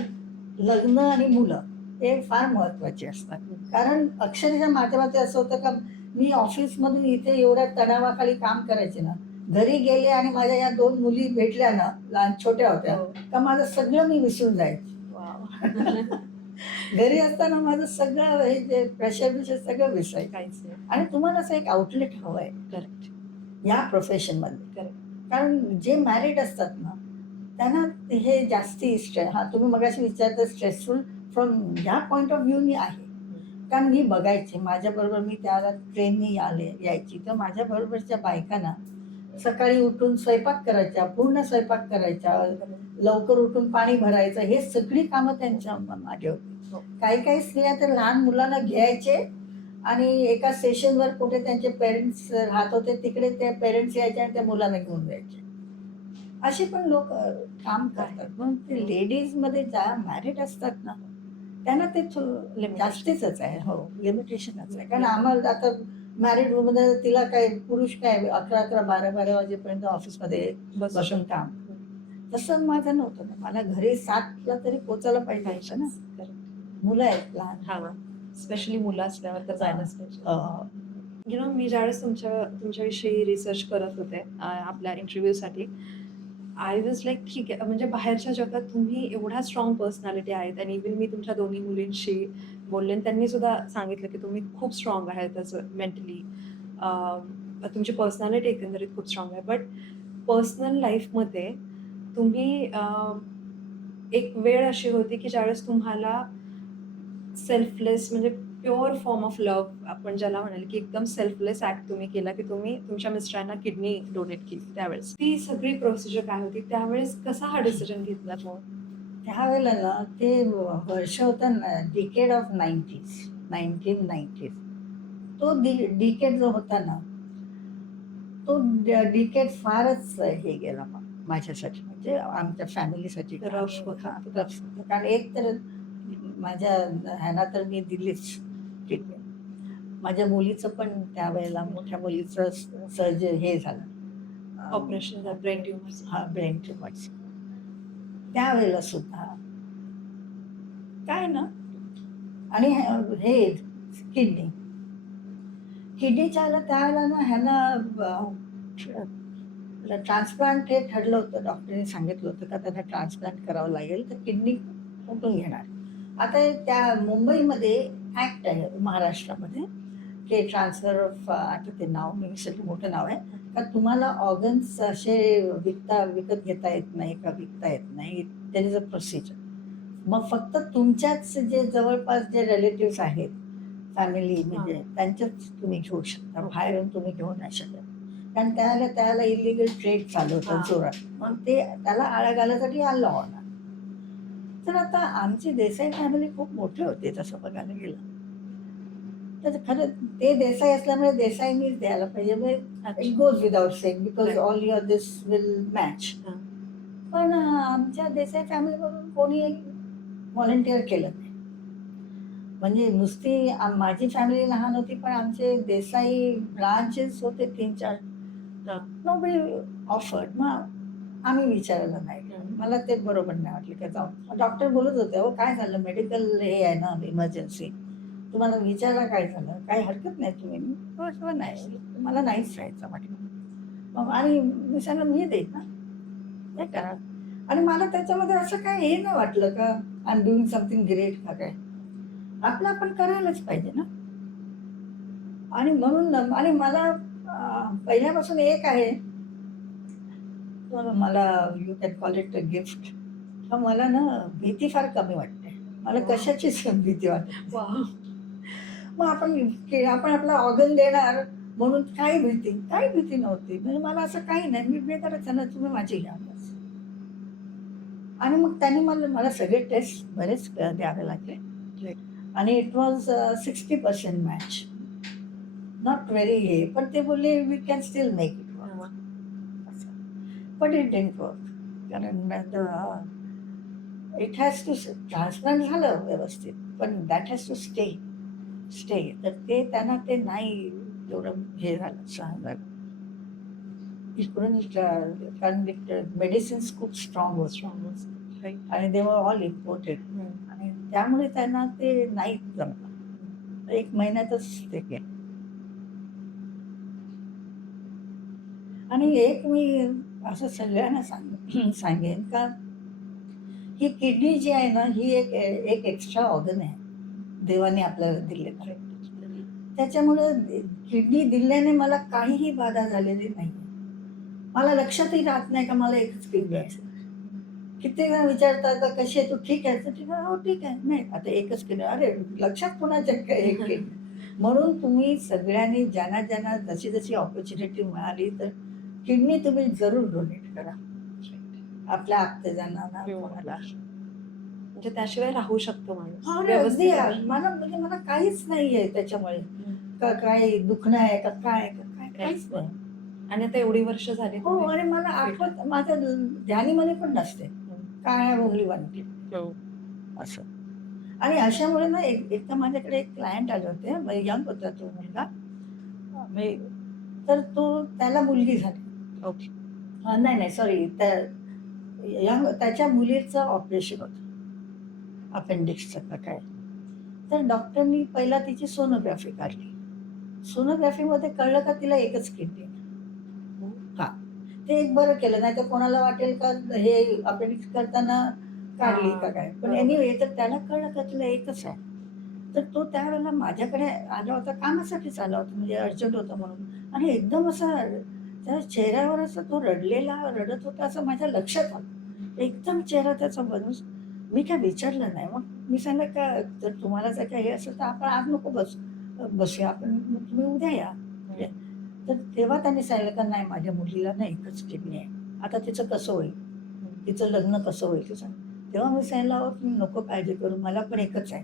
लग्न आणि मुलं हे फार महत्वाचे असतात. कारण अक्षरशः माझ्या मते असं होतं का मी ऑफिसमधून इथे एवढ्या तणावाखाली काम करायचे ना, घरी गेले आणि माझ्या या 2 मुली भेटल्या ना, लहान छोट्या होत्या, हो. का माझं सगळं मी विसरून जायचे. वॉव! घरी असताना माझं सगळं हे जे प्रेशर-बिशर सगळं विसरायचं. काहीच नाही. आणि तुम्हाला असं एक आउटलेट हवंय करेक्ट. या प्रोफेशनमध्ये. करेक्ट. कारण जे मॅरिड असतात ना, त्यांना हे जास्ती हां, तुम्ही मगाशी विचारलं स्ट्रेसफुल फ्रॉम ह्या पॉइंट ऑफ व्ह्यूनी आहे. कारण मी बघायचे माझ्याबरोबर मी त्याला ट्रेननी यायची. तर माझ्या बरोबरच्या बायकांना सकाळी उठून स्वयंपाक करायच्या, पूर्ण स्वयंपाक करायच्या, लवकर उठून पाणी भरायचं, हे सगळी कामं त्यांच्या मागे होती. हो. काही-काही स्त्रिया तर लहान मुलांना घ्यायचे आणि एका स्टेशनवर कुठे त्यांचे पेरेंट्स राहत होते, तिकडे ते पेरेंट्स यायचे आणि त्या मुलांना घेऊन जायचे. असे पण लोक काम करतात. मग ते लेडीजमध्ये ज्या मॅरिड असतात ना, त्यांना ते जास्तीच आहे. हो, लिमिटेशनच आहे. कारण आम्हाला आता मॅरिड वुमन तिला काय पुरुष काय 11-11, 12-12 वाजेपर्यंत ऑफिसमध्ये बसून काम. तसं माझं नव्हतं ना. मला घरी 7ला तरी पोहोचायला पाहिजे ना. मुलं आहेत लहान. हां. स्पेशली मुलं असल्यावर तर जायलाच पाहिजे. अ, यू नो मी ज्यावेळेस तुमच्याविषयी रिसर्च करत होते आपल्या इंटरव्ह्यूसाठी आय वॉज लाईक ठीक आहे म्हणजे बाहेरच्या जगात तुम्ही एवढ्या स्ट्रॉंग पर्सनॅलिटी आहेत आणि इव्हन मी तुमच्या दोन्ही मुलींशी बोलले आणि त्यांनी सुद्धा सांगितलं की तुम्ही खूप स्ट्रॉंग आहात तसं मेंटली तुमची पर्सनॅलिटी एकंदरीत खूप स्ट्रॉंग आहे बट पर्सनल लाईफमध्ये तुम्ही एक वेळ अशी होती की ज्यावेळेस तुम्हाला सेल्फलेस म्हणजे प्युअर फॉर्म ऑफ लव्ह आपण ज्याला म्हणाल की एकदम सेल्फलेस ऍक्ट तुम्ही केला की तुम्ही तुमच्या मिस्टरांना किडनी डोनेट केली त्यावेळेस ती सगळी प्रोसिजर काय होती त्यावेळेस कसा हा डिसिजन घेतला तो त्यावेळेला ना ते वर्ष होतं ना डिकेड ऑफ 1990s. तो डिकेड जो होता ना, तो डिकेड फारच हे गेला माझ्यासाठी म्हणजे आमच्या फॅमिलीसाठी रफ होता. रफ होता. कारण एक तर माझ्या ह्याला तर मी दिलीच ट्रीटमेंट. माझ्या मुलीचं पण त्यावेळेला मोठ्या मुलीचं सर्जरी हे झालं ऑपरेशन ब्रेन ट्युमर्स हा ब्रेन ट्युमर्स. त्यावेळेला सुद्धा काय ना आणि हे किडनी किडनीच्या आलं त्यावेळेला ना ह्यांना ट्रान्सप्लांट हे ठरलं होतं. डॉक्टरने सांगितलं होतं का त्यांना ट्रान्सप्लांट करावं लागेल तर किडनी कुठून घेणार. आता त्या मुंबईमध्ये ॲक्ट आहे महाराष्ट्रामध्ये की ट्रान्सफर ऑफ आता ते नाव मी विसरले मोठं नाव आहे का तुम्हाला ऑर्गन्स असे विकत घेता येत नाही का विकता येत नाही. That is a procedure. मग फक्त तुमच्याच जे जवळपास जे रिलेटिव्स आहेत फॅमिली म्हणजे त्यांच्याच तुम्ही घेऊ शकता. बाहेरून तुम्ही घेऊ नाही शकत. कारण त्याला इलिगल ट्रेड चालू होतं जोरात. मग ते त्याला आळा घालण्यासाठी हा लॉ आला. तर आता आमची देसाई फॅमिली खूप मोठी होती तसं बघायला गेलं. तर खरं ते देसाई असल्यामुळे देसाईंनीच द्यायला पाहिजे. म्हणजे it goes without saying because all your this will match. पण आमच्या देसाई फॅमिलीमधून कोणी व्हॉलंटिअर केलं नाही. म्हणजे नुसती माझी फॅमिली लहान होती, पण आमचे देसाई ब्रांचेस होते 3-4. Nobody offered. मग आम्ही विचारायला नाही गेलो. मला ते बरोबर नाही वाटलं की जाऊ. डॉक्टर बोलत होते, "अहो काय झालं? मेडिकल हे आहे ना, इमर्जन्सी. तुम्हाला विचारा काय झालं? काही हरकत नाही तुम्ही." मी म्हटलं, "नाही, मला नाहीच राहायचं," म्हटलं. मग आणि मी सांगितलं, "मी देईन ना, हे करा." आणि मला त्याच्यामध्ये असं काय हे नाही वाटलं का I am doing something great का काय. आपलं आपण करायलाच पाहिजे ना. आणि म्हणून आणि मला पहिल्यापासून एक आहे, तर मला you can call it a gift. तर मला ना भीती फार कमी वाटते. मला वाह! कशाचीच भीती वाटत नाही. वाह! मग आपण आपला ऑर्गन देणार म्हणून काही भीती नव्हती. म्हणजे मला असं काही नाही. मी बेकारच आहे ना, तुम्ही माझी घ्या बस. आणि मग त्यांनी मला मला सगळे टेस्ट बरेच द्यावे लागले. आणि it was 60% match. Not very हे. पण ते बोलले, "we can still make it work." असं. But it didn't work. कारण इट हॅज टू ट्रान्सप्लांट झालं व्यवस्थित, पण दॅट हॅज टू स्टे. तर ते त्यांना ते नाही एवढं हे झालं, सहन झालं. इकडून कारण मेडिसिन्स खूप स्ट्रॉंग होते आणि दे वर ऑल इम्पोर्टेड. आणि त्यामुळे त्यांना ते नाही जमलं. 1 महिन्यातच ते केलं. आणि एक मी असं सगळ्यांना सांगेन का ही किडनी जी आहे ना, ही एक एक्स्ट्रा ऑर्गन आहे. देवाने आपल्याला दिलेलं आहे. त्याच्यामुळं किडनी दिल्याने मला काहीही बाधा झालेली नाही. मला लक्षातही राहत नाही का मला एकच किडनी आहे. कित्येक जण विचारतात, "का कशी आहे तू? ठीक आहे?" तर ठीक आहे. "हो, ठीक आहे." "नाही, आता एकच किडनी." अरे, लक्षात कोणाच्या काय एक किडनी. म्हणून तुम्ही सगळ्यांनी ज्यांना जशी अपॉर्च्युनिटी मिळाली, तर किडनी तुम्ही जरूर डोनेट करा. आपल्या आप्तजनांना, कोणाला. म्हणजे त्याशिवाय राहू शकतो माणूस. अरे, अगदी व्यवस्थित यार. राहू शकतो. मला काहीच नाहीये त्याच्यामुळे. का काय दुखणं आहे का काय? काहीच नाही. आणि आता एवढी वर्ष झाली हो, तुम्ही आणि मला fit आठवत माझ्या ध्यानीमध्ये पण नसते. काय आहे ओन्ली वन हो. असं. आणि अशामुळे ना एकदा माझ्याकडे एक क्लायंट आले होते. यंग होता तो मुलगा. म्हणजे तर त्याला मुलगी झाली. ओके. नाही, सॉरी. त्याच्या मुलीचं ऑपरेशन होतं. अपेंडिक्सचं का काय. तर डॉक्टरनी पहिला तिची सोनोग्राफी काढली. सोनोग्राफीमध्ये कळलं का तिला एकच किडनी आहे. हां. ते एक बरं केलं. नाहीतर कोणाला वाटेल का हे अपेंडिक्स करताना काढली का काय. पण बरोबर. एनिवे तर त्याला कळलं का तिला एकच आहे. तर तो त्यावेळेला माझ्याकडे आला होता, कामासाठीच आला होता, म्हणजे अर्जंट होतं म्हणून. आणि एकदम असा त्या चेहऱ्यावर असं तो रडत होता असं माझ्या लक्षात आलं. एकदम चेहरा त्याचा बदलून मी काय विचारलं नाही. मग मी सांगितलं का जर तुम्हाला जर काही हे असेल तर आपण आज नको बसूया, आपण तुम्ही उद्या या. तर तेव्हा त्यांनी सांगितलं का नाही, माझ्या मुलीला ना एकच किडनी आहे. आता तिचं कसं होईल? तिचं लग्न कसं होईल ते सांग. तेव्हा मी सांगितलं, "अहो तुम्ही नको काळजी करू, मला पण एकच आहे."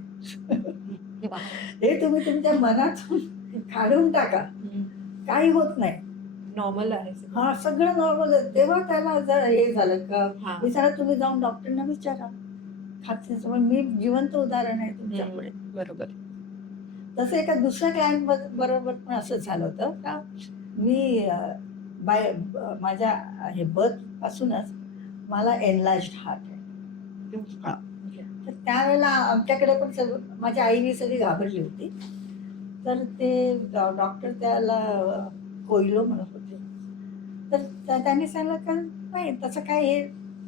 हे तुम्ही तुमच्या मनातून काढून टाका. काही होत नाही. नॉर्मल आहे सगळं. हां, सगळं नॉर्मल आहे. तेव्हा त्याला जरा हे झालं का हां. मी सांगितलं, "तुम्ही जाऊन डॉक्टरना विचारा." खात्रीचं मी जिवंत उदाहरण आहे तुमच्यापुढे. बरोबर. तसं एका दुसऱ्या क्लायंट बरोबर पण असंच झालं होतं का मी माझ्या हे बर्थपासूनच मला एनलार्ज्ड हार्ट आहे. हां. तर त्यावेळेला आमच्याकडे पण माझ्या आईने सगळी घाबरली होती. तर ते डॉक्टर त्याला कोयलो म्हणत होते. तर त्यांनी सांगितलं का नाही तसं काय हे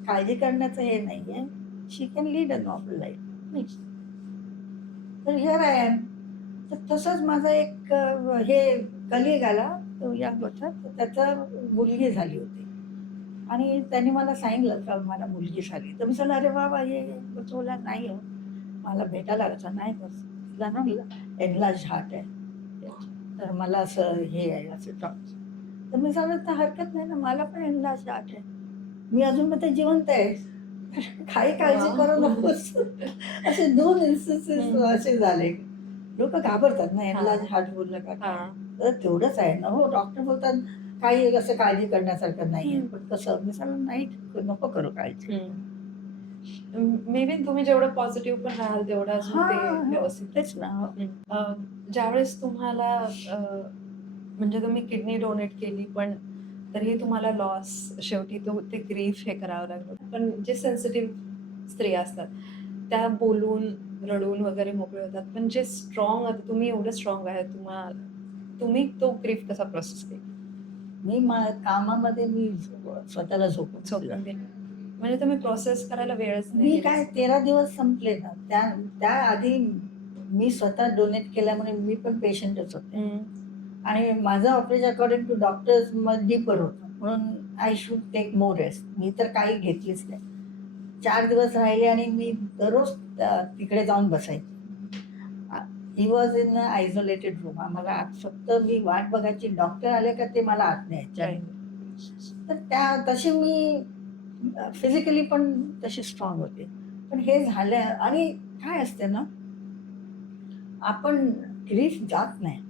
काळजी करण्याचं हे नाहीये. She can lead a normal life. तर हिअर आय एम. तर तसंच माझा एक हे कलीग आला, तो यंग होता. तर त्याचा मुलगी झाली होती. आणि त्यांनी मला सांगितलं का मला मुलगी झाली. तर मी सांगितलं, "अरे वाह! वाह! ये." तुला नाही हो. मला भेटायला आला नाही बस. तिला ना एनलार्ज हार्ट आहे. तर मला असं हे आहे असं डॉक्टर. तर मी सांगितलं, "तर हरकत नाही ना, मला पण एनलार्ज हार्ट आहे. मी अजून पण ते जिवंत आहे. काही काळजी करू नकोस." असे 2 इन्स्टन्सेस असे झाले. लोकं घाबरतात ना, एनलार्ज हार्ट बोललं का काय. तर तेवढंच आहे ना. हो, डॉक्टर बोलतात काही असं काळजी करण्यासारखं नाहीये. पण कसं मी सांगितलं, "नाही, नको करू काळजी." मे बी तुम्ही जेवढं पॉझिटिव्ह पण राहाल तेवढं अजून ते व्यवस्थित. तेच ना. ज्यावेळेस तुम्हाला म्हणजे तुम्ही किडनी डोनेट केली पण तरीही तुम्हाला लॉस शेवटी ते ग्रीफ हे करावं लागलं. पण जे सेन्सिटिव्ह स्त्रिया असतात त्या बोलून रडून वगैरे मोकळे होतात. पण जे स्ट्रॉंग, आता तुम्ही एवढं स्ट्रॉंग आहे, तुम्ही तो ग्रीफ कसा प्रोसेस केला? मी कामामध्ये मी स्वतःला झोपून झोपून दिलं. दिलं. म्हणजे तुम्ही प्रोसेस करायला वेळच नाही मी दिला. काय 13 दिवस संपले ना, त्याआधी मी स्वतः डोनेट केल्यामुळे मी पण पेशंटच होते. आणि माझं operation according to doctors deeper होतं, म्हणून I should take more rest. मी तर काही घेतलीच नाही. 4 दिवस राहिले आणि मी दररोज तिकडे जाऊन बसायचे. He was in isolated room. आम्हाला फक्त मी वाट बघायची, डॉक्टर आले का ते मला आत न्यायचे. तर तशी मी फिजिकली पण तशी स्ट्रॉंग होते. पण हे झालं आणि काय असते ना, आपण ग्रीफ जात नाही.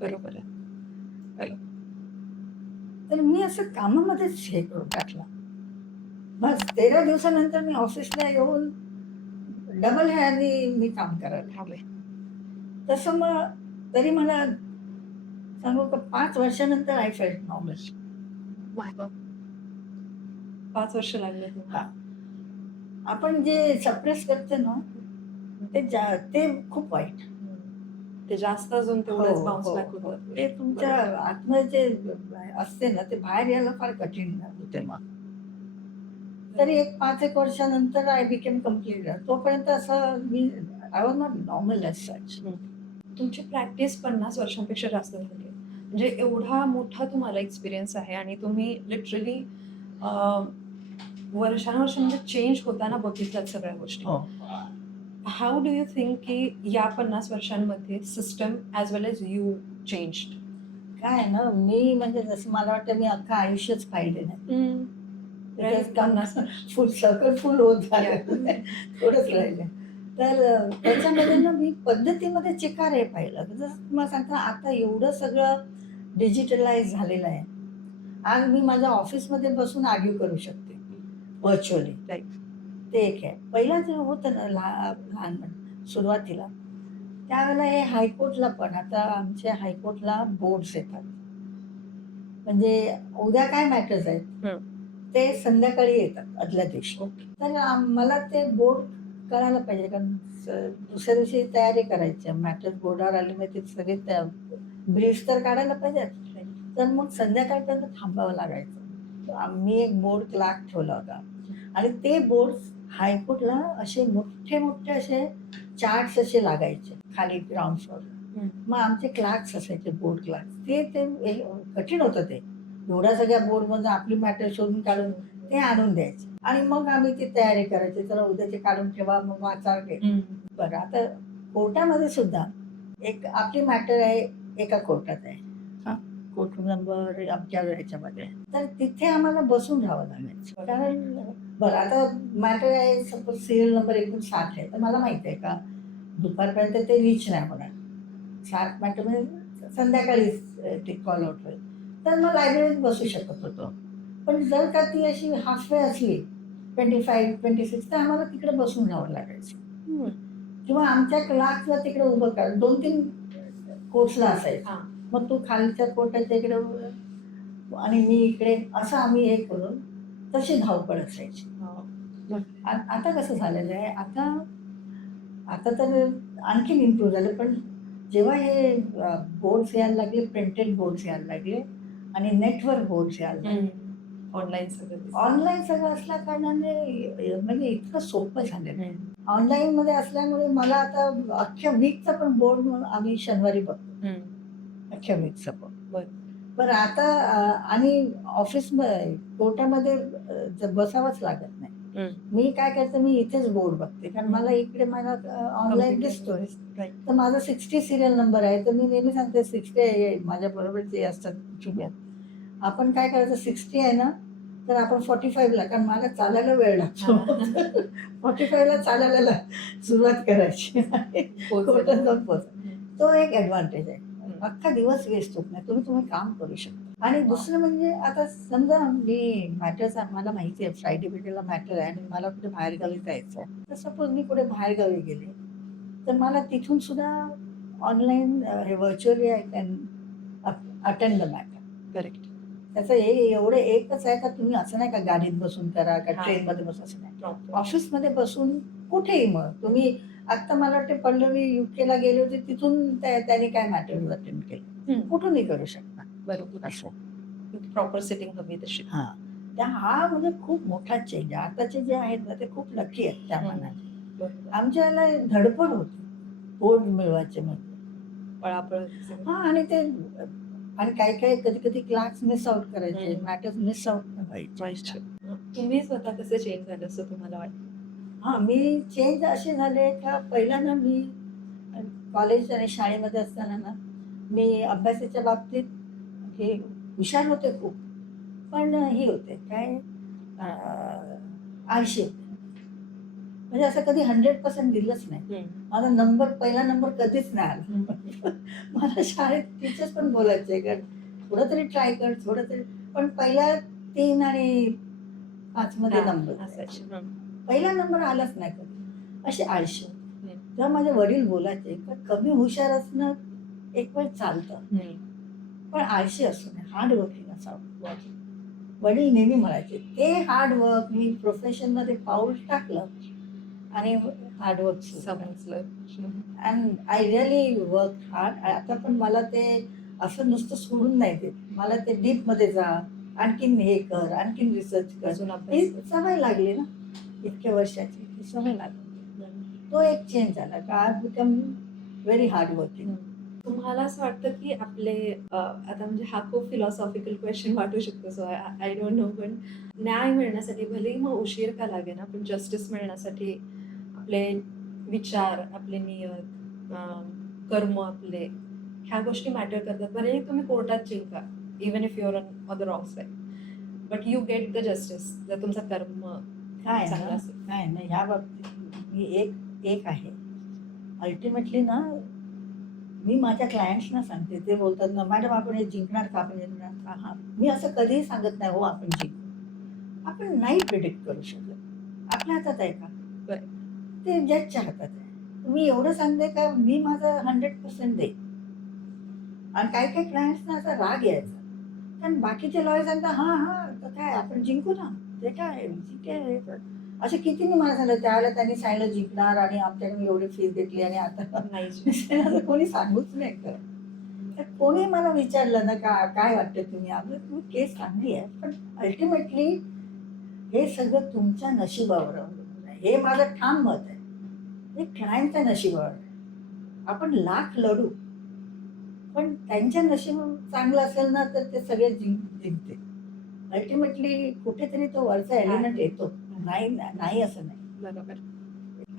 बरोबर आहे. तर मी असं कामामध्येच हे करून टाकलं. बस 13 दिवसानंतर मी ऑफिसला येऊन डबल ह्यानी मी काम करायला लागले. तसं मग तरी मला सांगू का 5 वर्षानंतर आय फेल्ट नॉर्मल. 5 वर्ष लागले तुम्हाला. आपण जे सप्रेस करतो ना, ते खूप वाईट. ते जास्त अजून तेवढंच बाउन्स बॅक होतं. ते तुमच्या आतमध्ये जे असते ना, ते बाहेर यायला फार कठीण होते मग. तरी 5-1 वर्षानंतर आय बिकेम कम्प्लीट. तोपर्यंत असं मी I was not normal as such. तुमची प्रॅक्टिस 50 वर्षांपेक्षा जास्त झाली आहे. म्हणजे एवढा मोठा तुम्हाला एक्सपिरियन्स आहे आणि तुम्ही लिटरली वर्षानुवर्ष म्हणजे चेंज होताना बघितल्यात सगळ्या गोष्टी. हाऊ डू यू थिंक की या 50 वर्षांमध्ये system as well as you changed? काय ना, मी म्हणजे जसं मला वाटतं मी अख्खं आयुष्यच पाहिले नाही. फुल सर्कल फुल होत झालं, थोडंच राहिलं. तर त्याच्यामध्ये ना मी पद्धतीमध्ये चिकार हे पाहिलं. जसं तुम्हाला सांगता, आता एवढं सगळं डिजिटलाइज झालेलं आहे. आज मी माझ्या ऑफिसमध्ये बसून आर्ग्यू करू शकते व्हर्च्युअली. ते एक आहे. पहिला जे होतं ना लहानपण सुरुवातीला, त्यावेळेला हे हायकोर्टला पण, आता आमच्या हायकोर्टला बोर्ड्स येतात. म्हणजे उद्या काय मॅटर्स आहेत ते संध्याकाळी येतात आदल्या दिवशी. तर मला ते बोर्ड करायला पाहिजे, कारण दुसऱ्या दिवशी तयारी करायची. मॅटर्स बोर्डावर आले मग ते सगळे ब्रीफ्स तर काढायला पाहिजेत. तर मग संध्याकाळपर्यंत थांबावं लागायचं. आम्ही एक बोर्ड क्लार्क ठेवला होता आणि ते बोर्ड हायकोर्टला असे मोठे मोठे असे चार्ट्स असे लागायचे खाली ग्राउंड फ्लोअर. मग आमचे क्लार्क्स असायचे, बोर्ड क्लार्क्स. ते कठीण होतं. ते एवढ्या सगळ्या बोर्डमध्ये आपली मॅटर शोधून काढून ते आणून द्यायचे आणि मग आम्ही ती तयारी करायची. चला उद्याचे काढून ठेवा, मग वाचा. बरं, आता कोर्टामध्ये सुद्धा एक आपली मॅटर आहे, एका कोर्टात आहे, कोर्ट नंबर आमच्या ह्याच्यामध्ये. तर तिथे आम्हाला बसून राहावं लागायचं. कारण बरं, आता मॅटर आहे सपोज सिरियल नंबर 59 आहे, तर मला माहिती आहे का दुपारपर्यंत ते रीच नाही होणार. 7 मॅटर म्हणजे संध्याकाळीच ते कॉल आउट होईल. तर मग लायब्ररीत बसू शकत होतो. पण जर का ती अशी हाफ वे असली 25, 26, तर आम्हाला तिकडे बसून राहावं लागायचं. किंवा आमच्या क्लासला तिकडे उभं करा. 2-3 कोर्सला असायचं. मग तू खालच्या कोर्टाच्या इकडे आणि मी इकडे, असं आम्ही हे करून तशी धावपळ असायची. आता कसं झालेलं आहे, आता तर आणखीन इम्प्रूव्ह झालं. पण जेव्हा हे बोर्ड्स यायला लागले, प्रिंटेड बोर्ड्स यायला लागले आणि नेटवर्क बोर्ड्स यायला लागले, ऑनलाईन सगळं असल्या कारणाने म्हणजे इतकं सोपं झालेलं आहे. ऑनलाईन मध्ये असल्यामुळे मला आता अख्ख्या वीकचा पण बोर्ड आम्ही शनिवारी बघतो, अख्ख्या वीकचा पण. बरं, आता आणि ऑफिसमध्ये कोर्टामध्ये बसावंच लागत नाही. मी काय करते, मी इथेच बोर्ड बघते, कारण मला इकडे मला ऑनलाईन दिसतोय. तर माझा 60 सिरियल नंबर आहे, तर मी नेहमी सांगते 60 माझ्या बरोबर जे असतात जुन्यात, आपण काय करायचं, 60 आहे ना, तर आपण 45ला, कारण मला चालायला वेळ लागतो, 45ला चालायला सुरुवात करायची, कोर्टात जाऊन पोहोच. तो एक ॲडव्हान्टेज आहे. अख्खा दिवस वेस्ट होत नाही. तुम्ही काम करू शकता. आणि दुसरं म्हणजे आता समजा मी मॅटरचा मला माहिती आहे फ्रायडे बिडेला मॅटर आहे आणि मला कुठे बाहेरगावी जायचं आहे. तर सपोज मी कुठे बाहेरगावी गेले, तर मला तिथून सुद्धा ऑनलाईन हे virtually I can attend the matter. Correct. त्याचं हे एवढं एकच आहे का तुम्ही असं नाही का गाडीत बसून करा का हां. ट्रेनमध्ये बसून, असं नाही. प्रॉपर. ऑफिसमध्ये बसून कुठेही मग तुम्ही आता मला वाटते पल्लवी युकेला गेले होते तिथून त्याने काय मॅटर अटेंड केलं. कुठूनही करू शकता. बरोबर. असं. प्रॉपर सेटिंग हवी तशी. हां. हा म्हणजे खूप मोठा चेंज आहे. आताचे जे आहेत ना ते खूप लकी आहेत त्या मानाने. बरोबर. आमच्या याला धडपड होती. पोट मिळवायचे म्हणजे. पळापळ. हां आणि ते आणि काही कधी क्लास मिस आउट करायचे, मॅटर्स मिस आउट व्हायचे. तुम्ही स्वतः कसे चेंज झाले असं तुम्हाला वाटतं? हां, मी चेंज असे झाले का पहिल्यांदा मी कॉलेज आणि शाळेमध्ये असताना ना, मी अभ्यासाच्या बाबतीत हे हुशार होते खूप. पण हे होते काय आळशी होते. म्हणजे असं कधी 100% दिलंच नाही. माझा पहिला नंबर कधीच नाही आला. मला शाळेत टीचर्स पण बोलायचे का थोडं तरी ट्राय कर, थोडं तरी. पण पहिल्या 3 आणि 5 मध्ये नंबर असायचे. पहिला नंबर आलाच नाही कधी. अशी आळशी होते. तेव्हा माझे वडील बोलायचे का कमी हुशार असणं एक वेळ चालतं, पण आळशी असू नये, हार्ड वर्किंग असावं. वडील नेहमी म्हणायचे ते हार्ड वर्क मी प्रोफेशन मध्ये पाऊल टाकलं आणि हार्ड वर्क समजलं. And I really work hard. आता पण मला ते असं नुसतं सोडून नाही देत. मला ते डीप मध्ये जा, आणखीन हे कर, आणखीन रिसर्च कर. अजून ही अभ्यास. सवय लागली ना इतक्या वर्षाची, ही सवय लागली. तो एक चेंज झाला का I become very hard working. तुम्हाला असं वाटतं की आपले आता म्हणजे हा खूप फिलॉसॉफिकल क्वेश्चन वाटू शकतो, सो आय डोंट नो, पण न्याय मिळण्यासाठी भलेही मग उशीर का लागे ना, पण जस्टिस मिळण्यासाठी आपले विचार, आपले नियत, कर्म आपले, ह्या गोष्टी मॅटर करतात. भलेही तुम्ही कोर्टात जिंका, even if your on the wrong side, but you get the justice जर तुमचा कर्म काय चांगला ना असेल. काय ना ह्या बाबतीत मी एक आहे अल्टिमेटली ना. मी माझ्या क्लायंट्सना सांगते, ते बोलतात ना मॅडम आपण हे जिंकणार का, आपण जिंकणार का. हा मी असं कधीही सांगत नाही हो आपण जिंकू. आपण नाही प्रिडिक्ट करू शकत. आपल्या हातात आहे का, ते जजच्या हातात आहे. मी एवढं सांगते का मी माझं 100% देईन. आणि काही क्लायंट्सना असा राग यायचा कारण बाकीचे लॉयर सांगतात हा तर काय आपण जिंकू ना, ते काय जिंकेल. असे किती मी मला सांगितलं त्यावेळेला त्यांनी सांगितलं जिंकणार आणि आमच्याकडून एवढी फीस घेतली आणि आता नाही कोणी सांगूच नाही करत. तर कोणी मला विचारलं ना का काय वाटतं तुम्ही केस चांगली आहे, पण अल्टिमेटली हे सगळं तुमच्या नशिबावर अवलंबून आहे. हे माझं ठाम मत आहे. हे क्लायंटच्या नशिबावर आहे. आपण लाख लढू पण त्यांच्या नशीब चांगलं असेल ना तर ते सगळे जिंकते. अल्टिमेटली कुठेतरी तो वरचा एलिमेंट येतो. नाही असं नाही. बरोबर.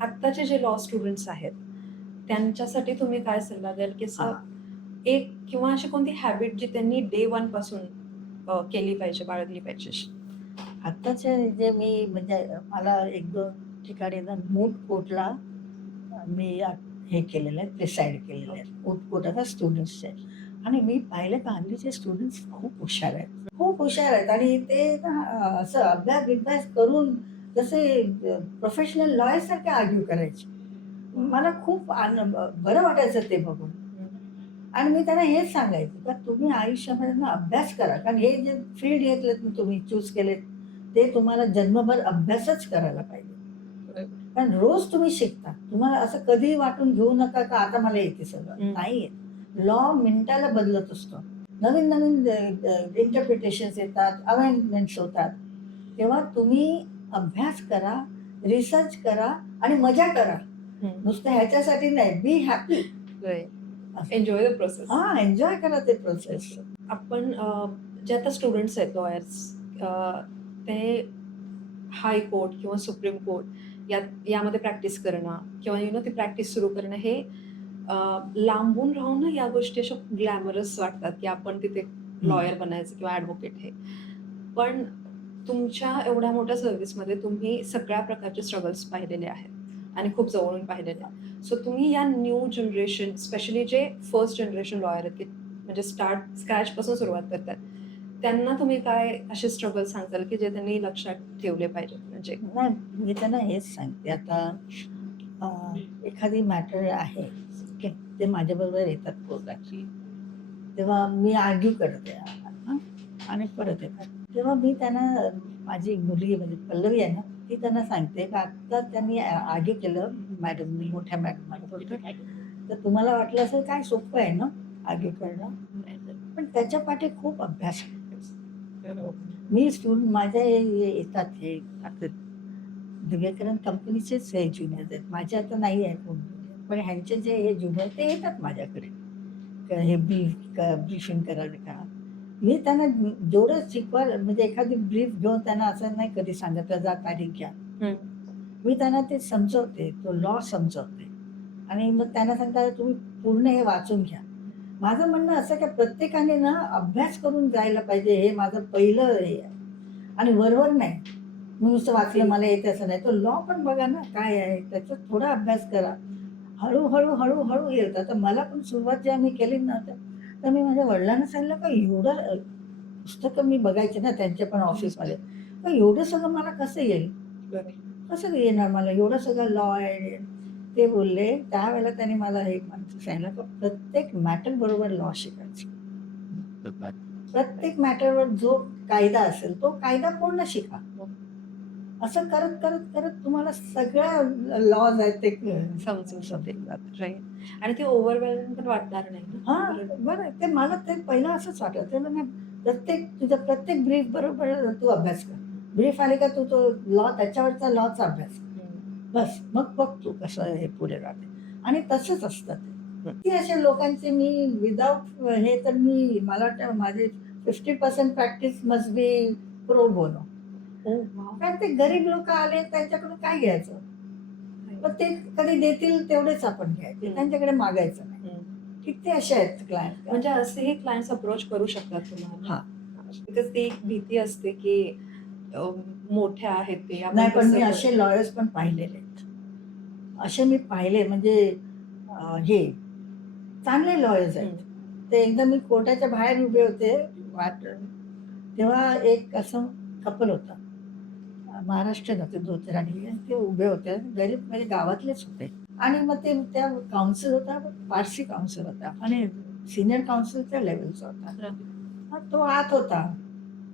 आत्ताचे जे लॉ स्टुडंट्स आहेत त्यांच्यासाठी तुम्ही काय सल्ला द्याल की एक किंवा अशी कोणती हॅबिट जी त्यांनी डे 1 पासून केली पाहिजे, बाळगली पाहिजे? आत्ताचे जे मी म्हणजे मला 1-2 ठिकाणी ना मूट कोर्टला मी हे केलेलं आहे, प्रिसाईड केलेलं आहे. मूट कोर्ट आता स्टुडंट्सचे आहेत आणि मी पाहिलं का हल्लीचे स्टुडंट्स खूप हुशार आहेत आणि ते ना असं अभ्यास करून जसे प्रोफेशनल लॉयर सारखे आर्ग्यू करायचे. मला खूप बरं वाटायचं ते बघून. आणि मी त्यांना हेच सांगायचं का तुम्ही आयुष्यामध्ये ना अभ्यास करा, कारण हे जे फील्ड घेतलेत ना तुम्ही चूज केलेत ते तुम्हाला जन्मभर अभ्यासच करायला पाहिजे. कारण रोज तुम्ही शिकता. तुम्हाला असं कधी वाटून घेऊ नका का आता मला येते सगळं. नाही येत. लॉ मिनिटाला बदलत असतो. नवीन इंटरप्रिटेशन्स येतात, अमेंडमेंट्स होतात. तेव्हा तुम्ही अभ्यास करा, रिसर्च करा आणि मजा करा. नुसतं ह्याच्यासाठी नाही. Be happy. Enjoy the process. Enjoy करा ते प्रोसेस. आपण जे आता स्टुडंट्स आहेत लॉयर्स, ते हायकोर्ट किंवा सुप्रीम कोर्ट यामध्ये प्रॅक्टिस करणं किंवा ती प्रॅक्टिस सुरू करणं, हे लांबून राहून या गोष्टी अशा ग्लॅमरस वाटतात की आपण तिथे लॉयर बनायचं किंवा ॲडव्होकेट हे. पण तुमच्या एवढ्या मोठ्या सर्व्हिसमध्ये तुम्ही सगळ्या प्रकारचे स्ट्रगल्स पाहिलेले आहेत आणि खूप जवळून पाहिलेले आहेत. सो तुम्ही या न्यू जनरेशन, स्पेशली जे फर्स्ट जनरेशन लॉयर आहेत, म्हणजे स्क्रॅचपासून सुरुवात करतात, त्यांना तुम्ही काय असे स्ट्रगल सांगताल की जे त्यांनी लक्षात ठेवले पाहिजेत? म्हणजे नाही, मी त्यांना हेच सांगते आता, एखादी मॅटर आहे, ठीक आहे, ते माझ्याबरोबर येतात कोर्टाची, तेव्हा मी आर्ग्यू करते हां, आणि परत येतात. तेव्हा मी त्यांना, माझी मुलगी म्हणजे पल्लवी आहे ना, ती त्यांना सांगते की आत्ता त्यांनी आर्ग्यू केलं मॅडमनी, मोठ्या मॅडम बोलतात, तर तुम्हाला वाटलं असेल काय सोपं आहे ना आर्ग्यू करणं, पण त्याच्या पाठी खूप अभ्यास आहे. मी माझ्या येतात हे आता दिव्याकरण कंपनीचेच हे ज्युनियर आहेत. माझे आता नाही आहे कोण junior. पण ह्यांचे जे हे ज्युनियर ते येतात माझ्याकडे. हे ब्रीफिंग करायला का. मी त्यांना जेवढं शिकवायला म्हणजे एखादी ब्रीफ घेऊन त्यांना असं नाही कधी सांगत जा तारीख घ्या. मी त्यांना ते समजवते, तो लॉ समजवते आणि मग त्यांना सांगता तुम्ही पूर्ण हे वाचून घ्या. माझं म्हणणं असं की प्रत्येकाने ना अभ्यास करून जायला पाहिजे, हे माझं पहिलं हे आहे. आणि वरवर नाही. मी नुसतं वाचलं मला येतं असं नाही. तो लॉ पण बघा ना काय आहे, त्याचा थोडा अभ्यास करा. हळू येतं. आता मला पण सुरुवात जेव्हा मी केली ना, तर मी माझ्या वडिलांना सांगितलं का एवढं पुस्तकं मी बघायचे ना त्यांच्या पण ऑफिसमध्ये. तर एवढं सगळं मला कसं येईल? कसं येणार मला एवढं सगळं लॉ आहे? ते बोलले त्यावेळेला त्यांनी मला हे सांगितलं की प्रत्येक मॅटर बरोबर लॉ शिकायचं. प्रत्येक मॅटरवर जो कायदा असेल तो कायदा पूर्ण शिका. असं करत, करत, करत तुम्हाला सगळ्या लॉज आहेत ते समजून जातात. राईट. आणि ते ओव्हरवेल्म पण वाटणार नाही ना. हां, बरं ते मला ते पहिलं असंच वाटत नाही. तुझा प्रत्येक ब्रीफ बरोबर तू अभ्यास कर. ब्रीफ आली का तू तो लॉ त्याच्यावरचा लॉचा अभ्यास कर. बस मग बघ तू कसं हे पुढे राहते. आणि तसंच असतं ते. किती अशा लोकांचे मी विदाऊट हे तर मला वाटतं माझे 50% practice must be pro bono. कारण ते गरीब लोक आले त्यांच्याकडून काय घ्यायचं? मग ते कधी देतील तेवढेच आपण घ्यायचे, त्यांच्याकडे मागायचं नाही. किती असे आहेत क्लायंट. म्हणजे असेही क्लायंट्स अप्रोच करू शकतात तुम्हाला? बिकॉज ती एक भीती असते की मोठे आहेत ते, आपण नाही, पण कसं मी करू? असे लॉयर्स पण पाहिलेले आहेत. असे मी पाहिले म्हणजे हे चांगले लॉयर्स आहेत. ते एकदा मी कोर्टाच्या बाहेर उभे होते तेव्हा एक असं कपल होतं. महाराष्ट्रीयन होते धोतर आणि ते उभे होते. गरीब म्हणजे गावातलेच होते. आणि मग ते त्या काउन्सिल होता, पारसी काउन्सिल होता आणि सीनियर काउन्सिलच्या लेव्हलचा होता. मग तो आत होता.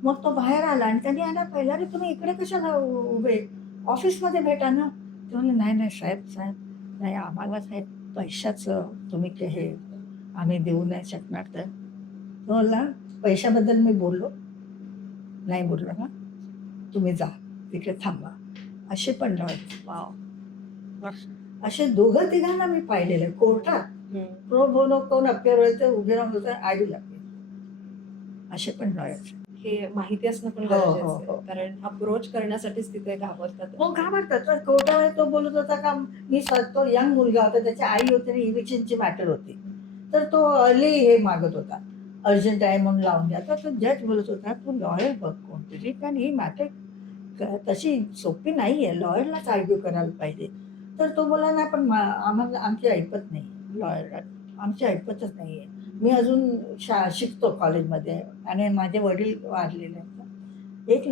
मग तो बाहेर आला आणि त्यांनी आला पहिला, "अरे तुम्ही इकडे कशाला उभे? ऑफिसमध्ये भेटा ना." ते म्हणले, "नाही, नाही साहेब, नाही आम्हाला साहेब पैशाचं तुम्ही हे आम्ही देऊ नाही शकणार तर." तो बोलला, "पैशाबद्दल मी बोललो? नाही बोललो ना? तुम्ही जा. तिकडे थांबा." असे पण लॉयर. असे दोघं तिघांना मी पाहिलेले कोर्टात. प्रो बोनो कोण अपिअर होईल ते उभे राहून होते आय लागले. असे पण लॉयर्स. हे माहिती असणं पण हो, हो, गरजेचं हो. आहे. कारण अप्रोच करण्यासाठीच तिथे घाबरतात. हो, घाबरतात. तर कोर्टामध्ये तो बोलत होता का तो यंग मुलगा होता, त्याची आई होती आणि इलेक्शनची मॅटर होती. तर तो अर्ली हे मागत होता. अर्जंट आहे म्हणून लावून द्या. तर तो जज बोलत होता, "तू लॉयर बघ कोणतरी, कारण ही मॅटर तशी सोपी नाहीये. लॉयरलाच आर्ग्यू करायला पाहिजे." तर तो बोलला, "नाही, पण आम्हाला आमची ऐपत नाही. लॉयर आमची ऐपतच नाहीये. मी अजून शिकतो कॉलेजमध्ये आणि माझे वडील वारलेले आहेत." एक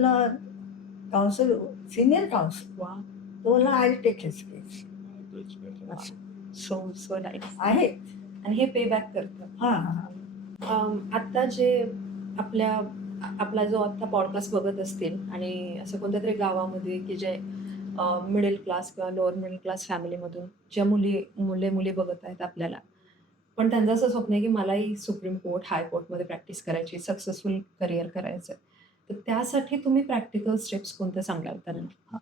काउन्सिल, सीनियर काउन्सिल, तो बोलला, "I will take his case." So nice. आहेत. आणि हे पे बॅक करतं. हां. आता जे आपला जो आता पॉडकास्ट बघत असतील आणि असं कोणत्यातरी गावामध्ये की जे मिडल क्लास किंवा लोअर मिडल क्लास फॅमिलीमधून ज्या मुली बघत आहेत आपल्याला, पण त्यांचं असं स्वप्न आहे की मलाही सुप्रीम कोर्ट, हाय कोर्टमध्ये प्रॅक्टिस करायची, सक्सेसफुल करिअर करायचं आहे. तर त्यासाठी तुम्ही प्रॅक्टिकल स्टेप्स कोणत्या सांगाल त्यांना?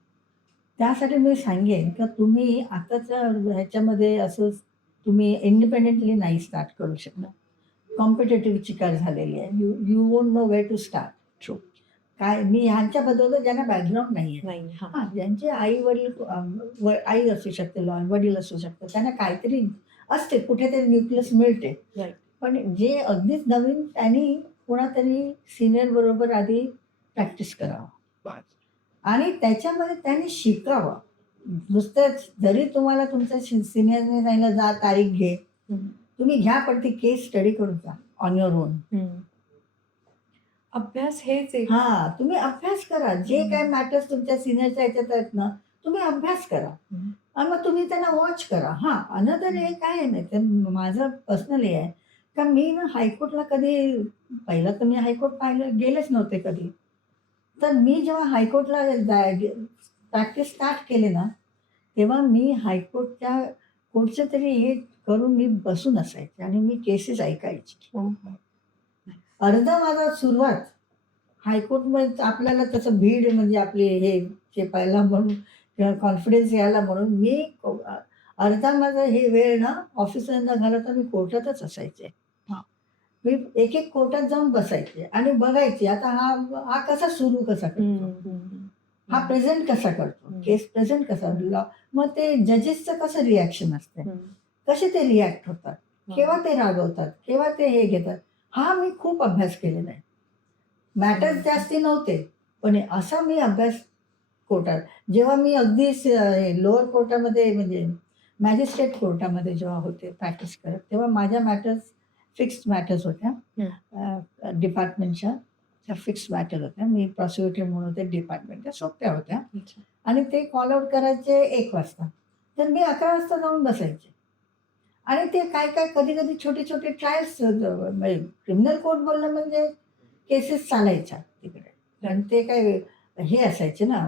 त्यासाठी मी सांगेन की तुम्ही आताच्या ह्याच्यामध्ये असं तुम्ही इंडिपेंडेंटली नाही स्टार्ट करू शकणार. कॉम्पिटिटिव्ह चिकार झालेली आहे. You won't know where to start. True. काय मी ह्यांच्याबद्दल ज्यांना बॅकग्राऊंड नाहीये. नाही. हां, ज्यांचे आई-वडील, आई असू शकते लॉयर, वडील असू शकतात. त्यांना काहीतरी असते, कुठेतरी न्यूक्लियस मिळते. राईट. पण जे अगदीच नवीन त्यांनी कोणातरी सीनियर बरोबर आधी प्रॅक्टिस करावं आणि त्याच्यामध्ये त्यांनी शिकावं. नुसतंच जरी तुम्हाला तुमच्या सिनियरने सांगितलं जा तारीख घे, हम्म. तुम्ही घ्या, पण ती केस स्टडी करून जा ऑन युअर ओन. हम्म. अभ्यास हेच एक हा, तुम्ही अभ्यास करा. जे हम्म. काय मॅटर्स तुमच्या सिनियरच्या ह्याच्यात आहेत ना, तुम्ही अभ्यास करा हम्म. आणि मग तुम्ही त्यांना वॉच करा. हा, अनदर हे काय आहे माहिती माझं पर्सनली आहे का मी ना हायकोर्टला कधी, पहिलं तर मी हायकोर्ट पाहिलं गेलेच नव्हते कधी. तर मी जेव्हा हायकोर्टला प्रॅक्टिस स्टार्ट केले ना, तेव्हा मी हायकोर्टच्या कोर्टचं तरी हे करून मी बसून असायचे आणि मी केसेस ऐकायचे. हो. अर्धा माझा सुरुवात हायकोर्टमध्ये आपल्याला तसं भीड म्हणजे आपली हे चेपायला म्हणून किंवा कॉन्फिडन्स यायला म्हणून मी अर्धा माझा हे वेळ ना ऑफिसरना घालवता मी कोर्टातच असायचे. हा. मी एक एक कोर्टात जाऊन बसायचे आणि बघायचे आता हा हा कसा सुरू कसा करतो, हा प्रेझेंट कसा करतो, केस प्रेझेंट कसा, मग ते जजेसचं कसं रिॲक्शन असते, कसे ते रिॲक्ट होतात, केव्हा ते रागवतात, केव्हा ते हे घेतात, हा मी खूप अभ्यास केलेला आहे. मॅटर्स जास्ती नव्हते, पण असा मी अभ्यास कोर्टात जेव्हा मी अगदी लोअर कोर्टामध्ये म्हणजे मॅजिस्ट्रेट कोर्टामध्ये जेव्हा होते प्रॅक्टिस करत, तेव्हा माझ्या मॅटर्स फिक्स्ड मॅटर्स होत्या. डिपार्टमेंटच्या त्या फिक्स मॅटर होत्या. मी प्रॉसिक्युटर म्हणून होते डिपार्टमेंटच्या, सोप्या होत्या आणि ते कॉल आउट करायचे 1 वाजता. तर मी 11 वाजता जाऊन बसायचे आणि ते काय काय कधी कधी छोटे छोटे ट्रायल्स, म्हणजे क्रिमिनल कोर्ट बोलणं म्हणजे केसेस चालायच्या तिकडे, कारण ते काय हे असायचे ना,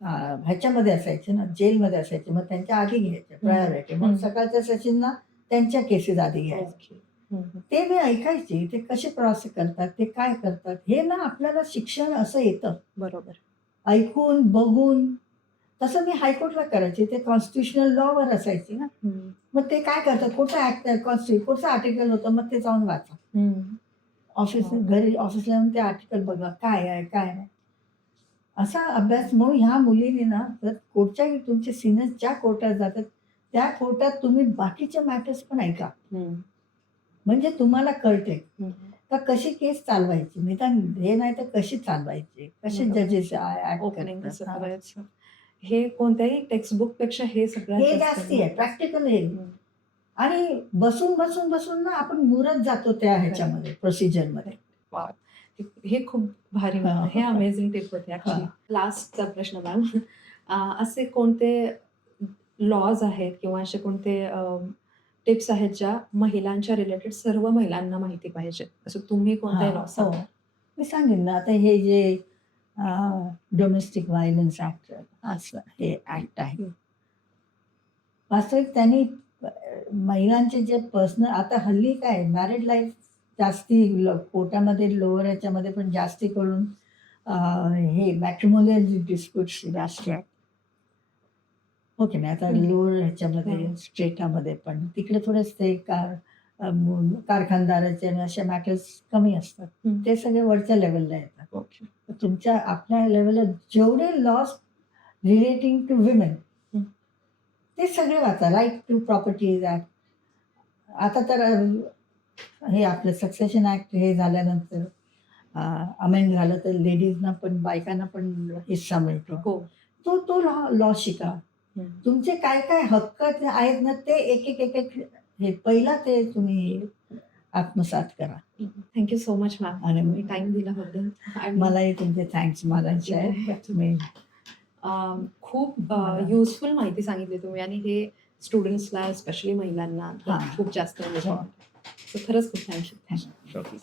ह्याच्यामध्ये असायचे ना, जेलमध्ये असायचे, मग त्यांच्या आधी घ्यायचे प्रायोरिटी, म्हणून सकाळच्या सेशनला त्यांच्या केसेस आधी घ्यायचे. ते मी ऐकायचे, ते कसे क्रॉस करतात, ते काय करतात, हे ना आपल्याला शिक्षण असं येतं बरोबर. ऐकून बघून. तसं मी हायकोर्टला करायचे, ते कॉन्स्टिट्युशनल लॉवर असायचे ना, मग ते काय करतात, कुठचं ऍक्ट कुठचं आर्टिकल होतं, मग ते जाऊन वाचा. ऑफिस घरी ऑफिसला येऊन ते आर्टिकल बघा काय आहे काय नाही, असा अभ्यास. म्हणून ह्या मुलीने ना तर कोर्टच्या तुमचे सिनियर ज्या कोर्टात जातात त्या कोर्टात तुम्ही बाकीचे मॅटर्स पण ऐका, म्हणजे तुम्हाला कळते का कशी केस चालवायची, निदान हे नाही तर कशी चालवायची, कसे जजेस ओपनिंग कसं करायचं, हे कोणत्याही टेक्स्टबुक पेक्षा हे हे सगळ्यात जास्ती आहे, प्रॅक्टिकल हे. आणि बसून बसून बसून ना आपण मुरत जातो त्या ह्याच्यामध्ये प्रोसिजरमध्ये. हे खूप भारी हा. होतं. हे अमेझिंग टिप होते ऍक्च्युली. लास्टचा प्रश्न मॅम, असे कोणते लॉज आहेत किंवा असे कोणते टिप्स आहेत ज्या महिलांच्या रिलेटेड सर्व महिलांना माहिती पाहिजे, असं तुम्ही कोणते लॉ हो, मी सांगेन ना, आता हे जे डोमेस्टिक व्हायलन्स ऍक्ट असं हे ऍक्ट आहे, वास्तविक त्यांनी महिलांचे जे पर्सनल, आता हल्ली काय मॅरिड लाईफ जास्ती कोर्टामध्ये लोअर ह्याच्यामध्ये पण जास्ती करून हे मॅट्रिमोनियल डिस्प्यूट्स जास्त आहेत. ओके नाही, आता लोअर ह्याच्यामध्ये स्टेटामध्ये पण तिकडे थोडेच ते कारखानदाराचे आणि अशा मॅटर्स कमी असतात, ते सगळे वरच्या लेवलला येतात. तुमच्या आपल्या लेवलला जेवढे लॉस रिलेटिंग टू विमेन ते सगळे वाचा. राईट टू प्रॉपर्टीज ऍक्ट, आता तर हे आपलं सक्सेशन ऍक्ट हे झाल्यानंतर अमेंड झालं तर लेडीजना पण बायकांना पण हिस्सा मिळतो. तो लॉ शिका. तुमचे काय काय हक्क आहेत ना ते एक एक एक एक हे पहिला ते तुम्ही आत्मसात करा. थँक्यू सो मच मॅम, आणि मी टाइम दिल्याबद्दल. मलाही तुमचे थँक्स मागायचे आहे. तुम्ही खूप युजफुल माहिती सांगितली तुम्ही आणि हे स्टुडंट्सला स्पेशली महिलांना खूप जास्त. खरंच खूप थँक्यू.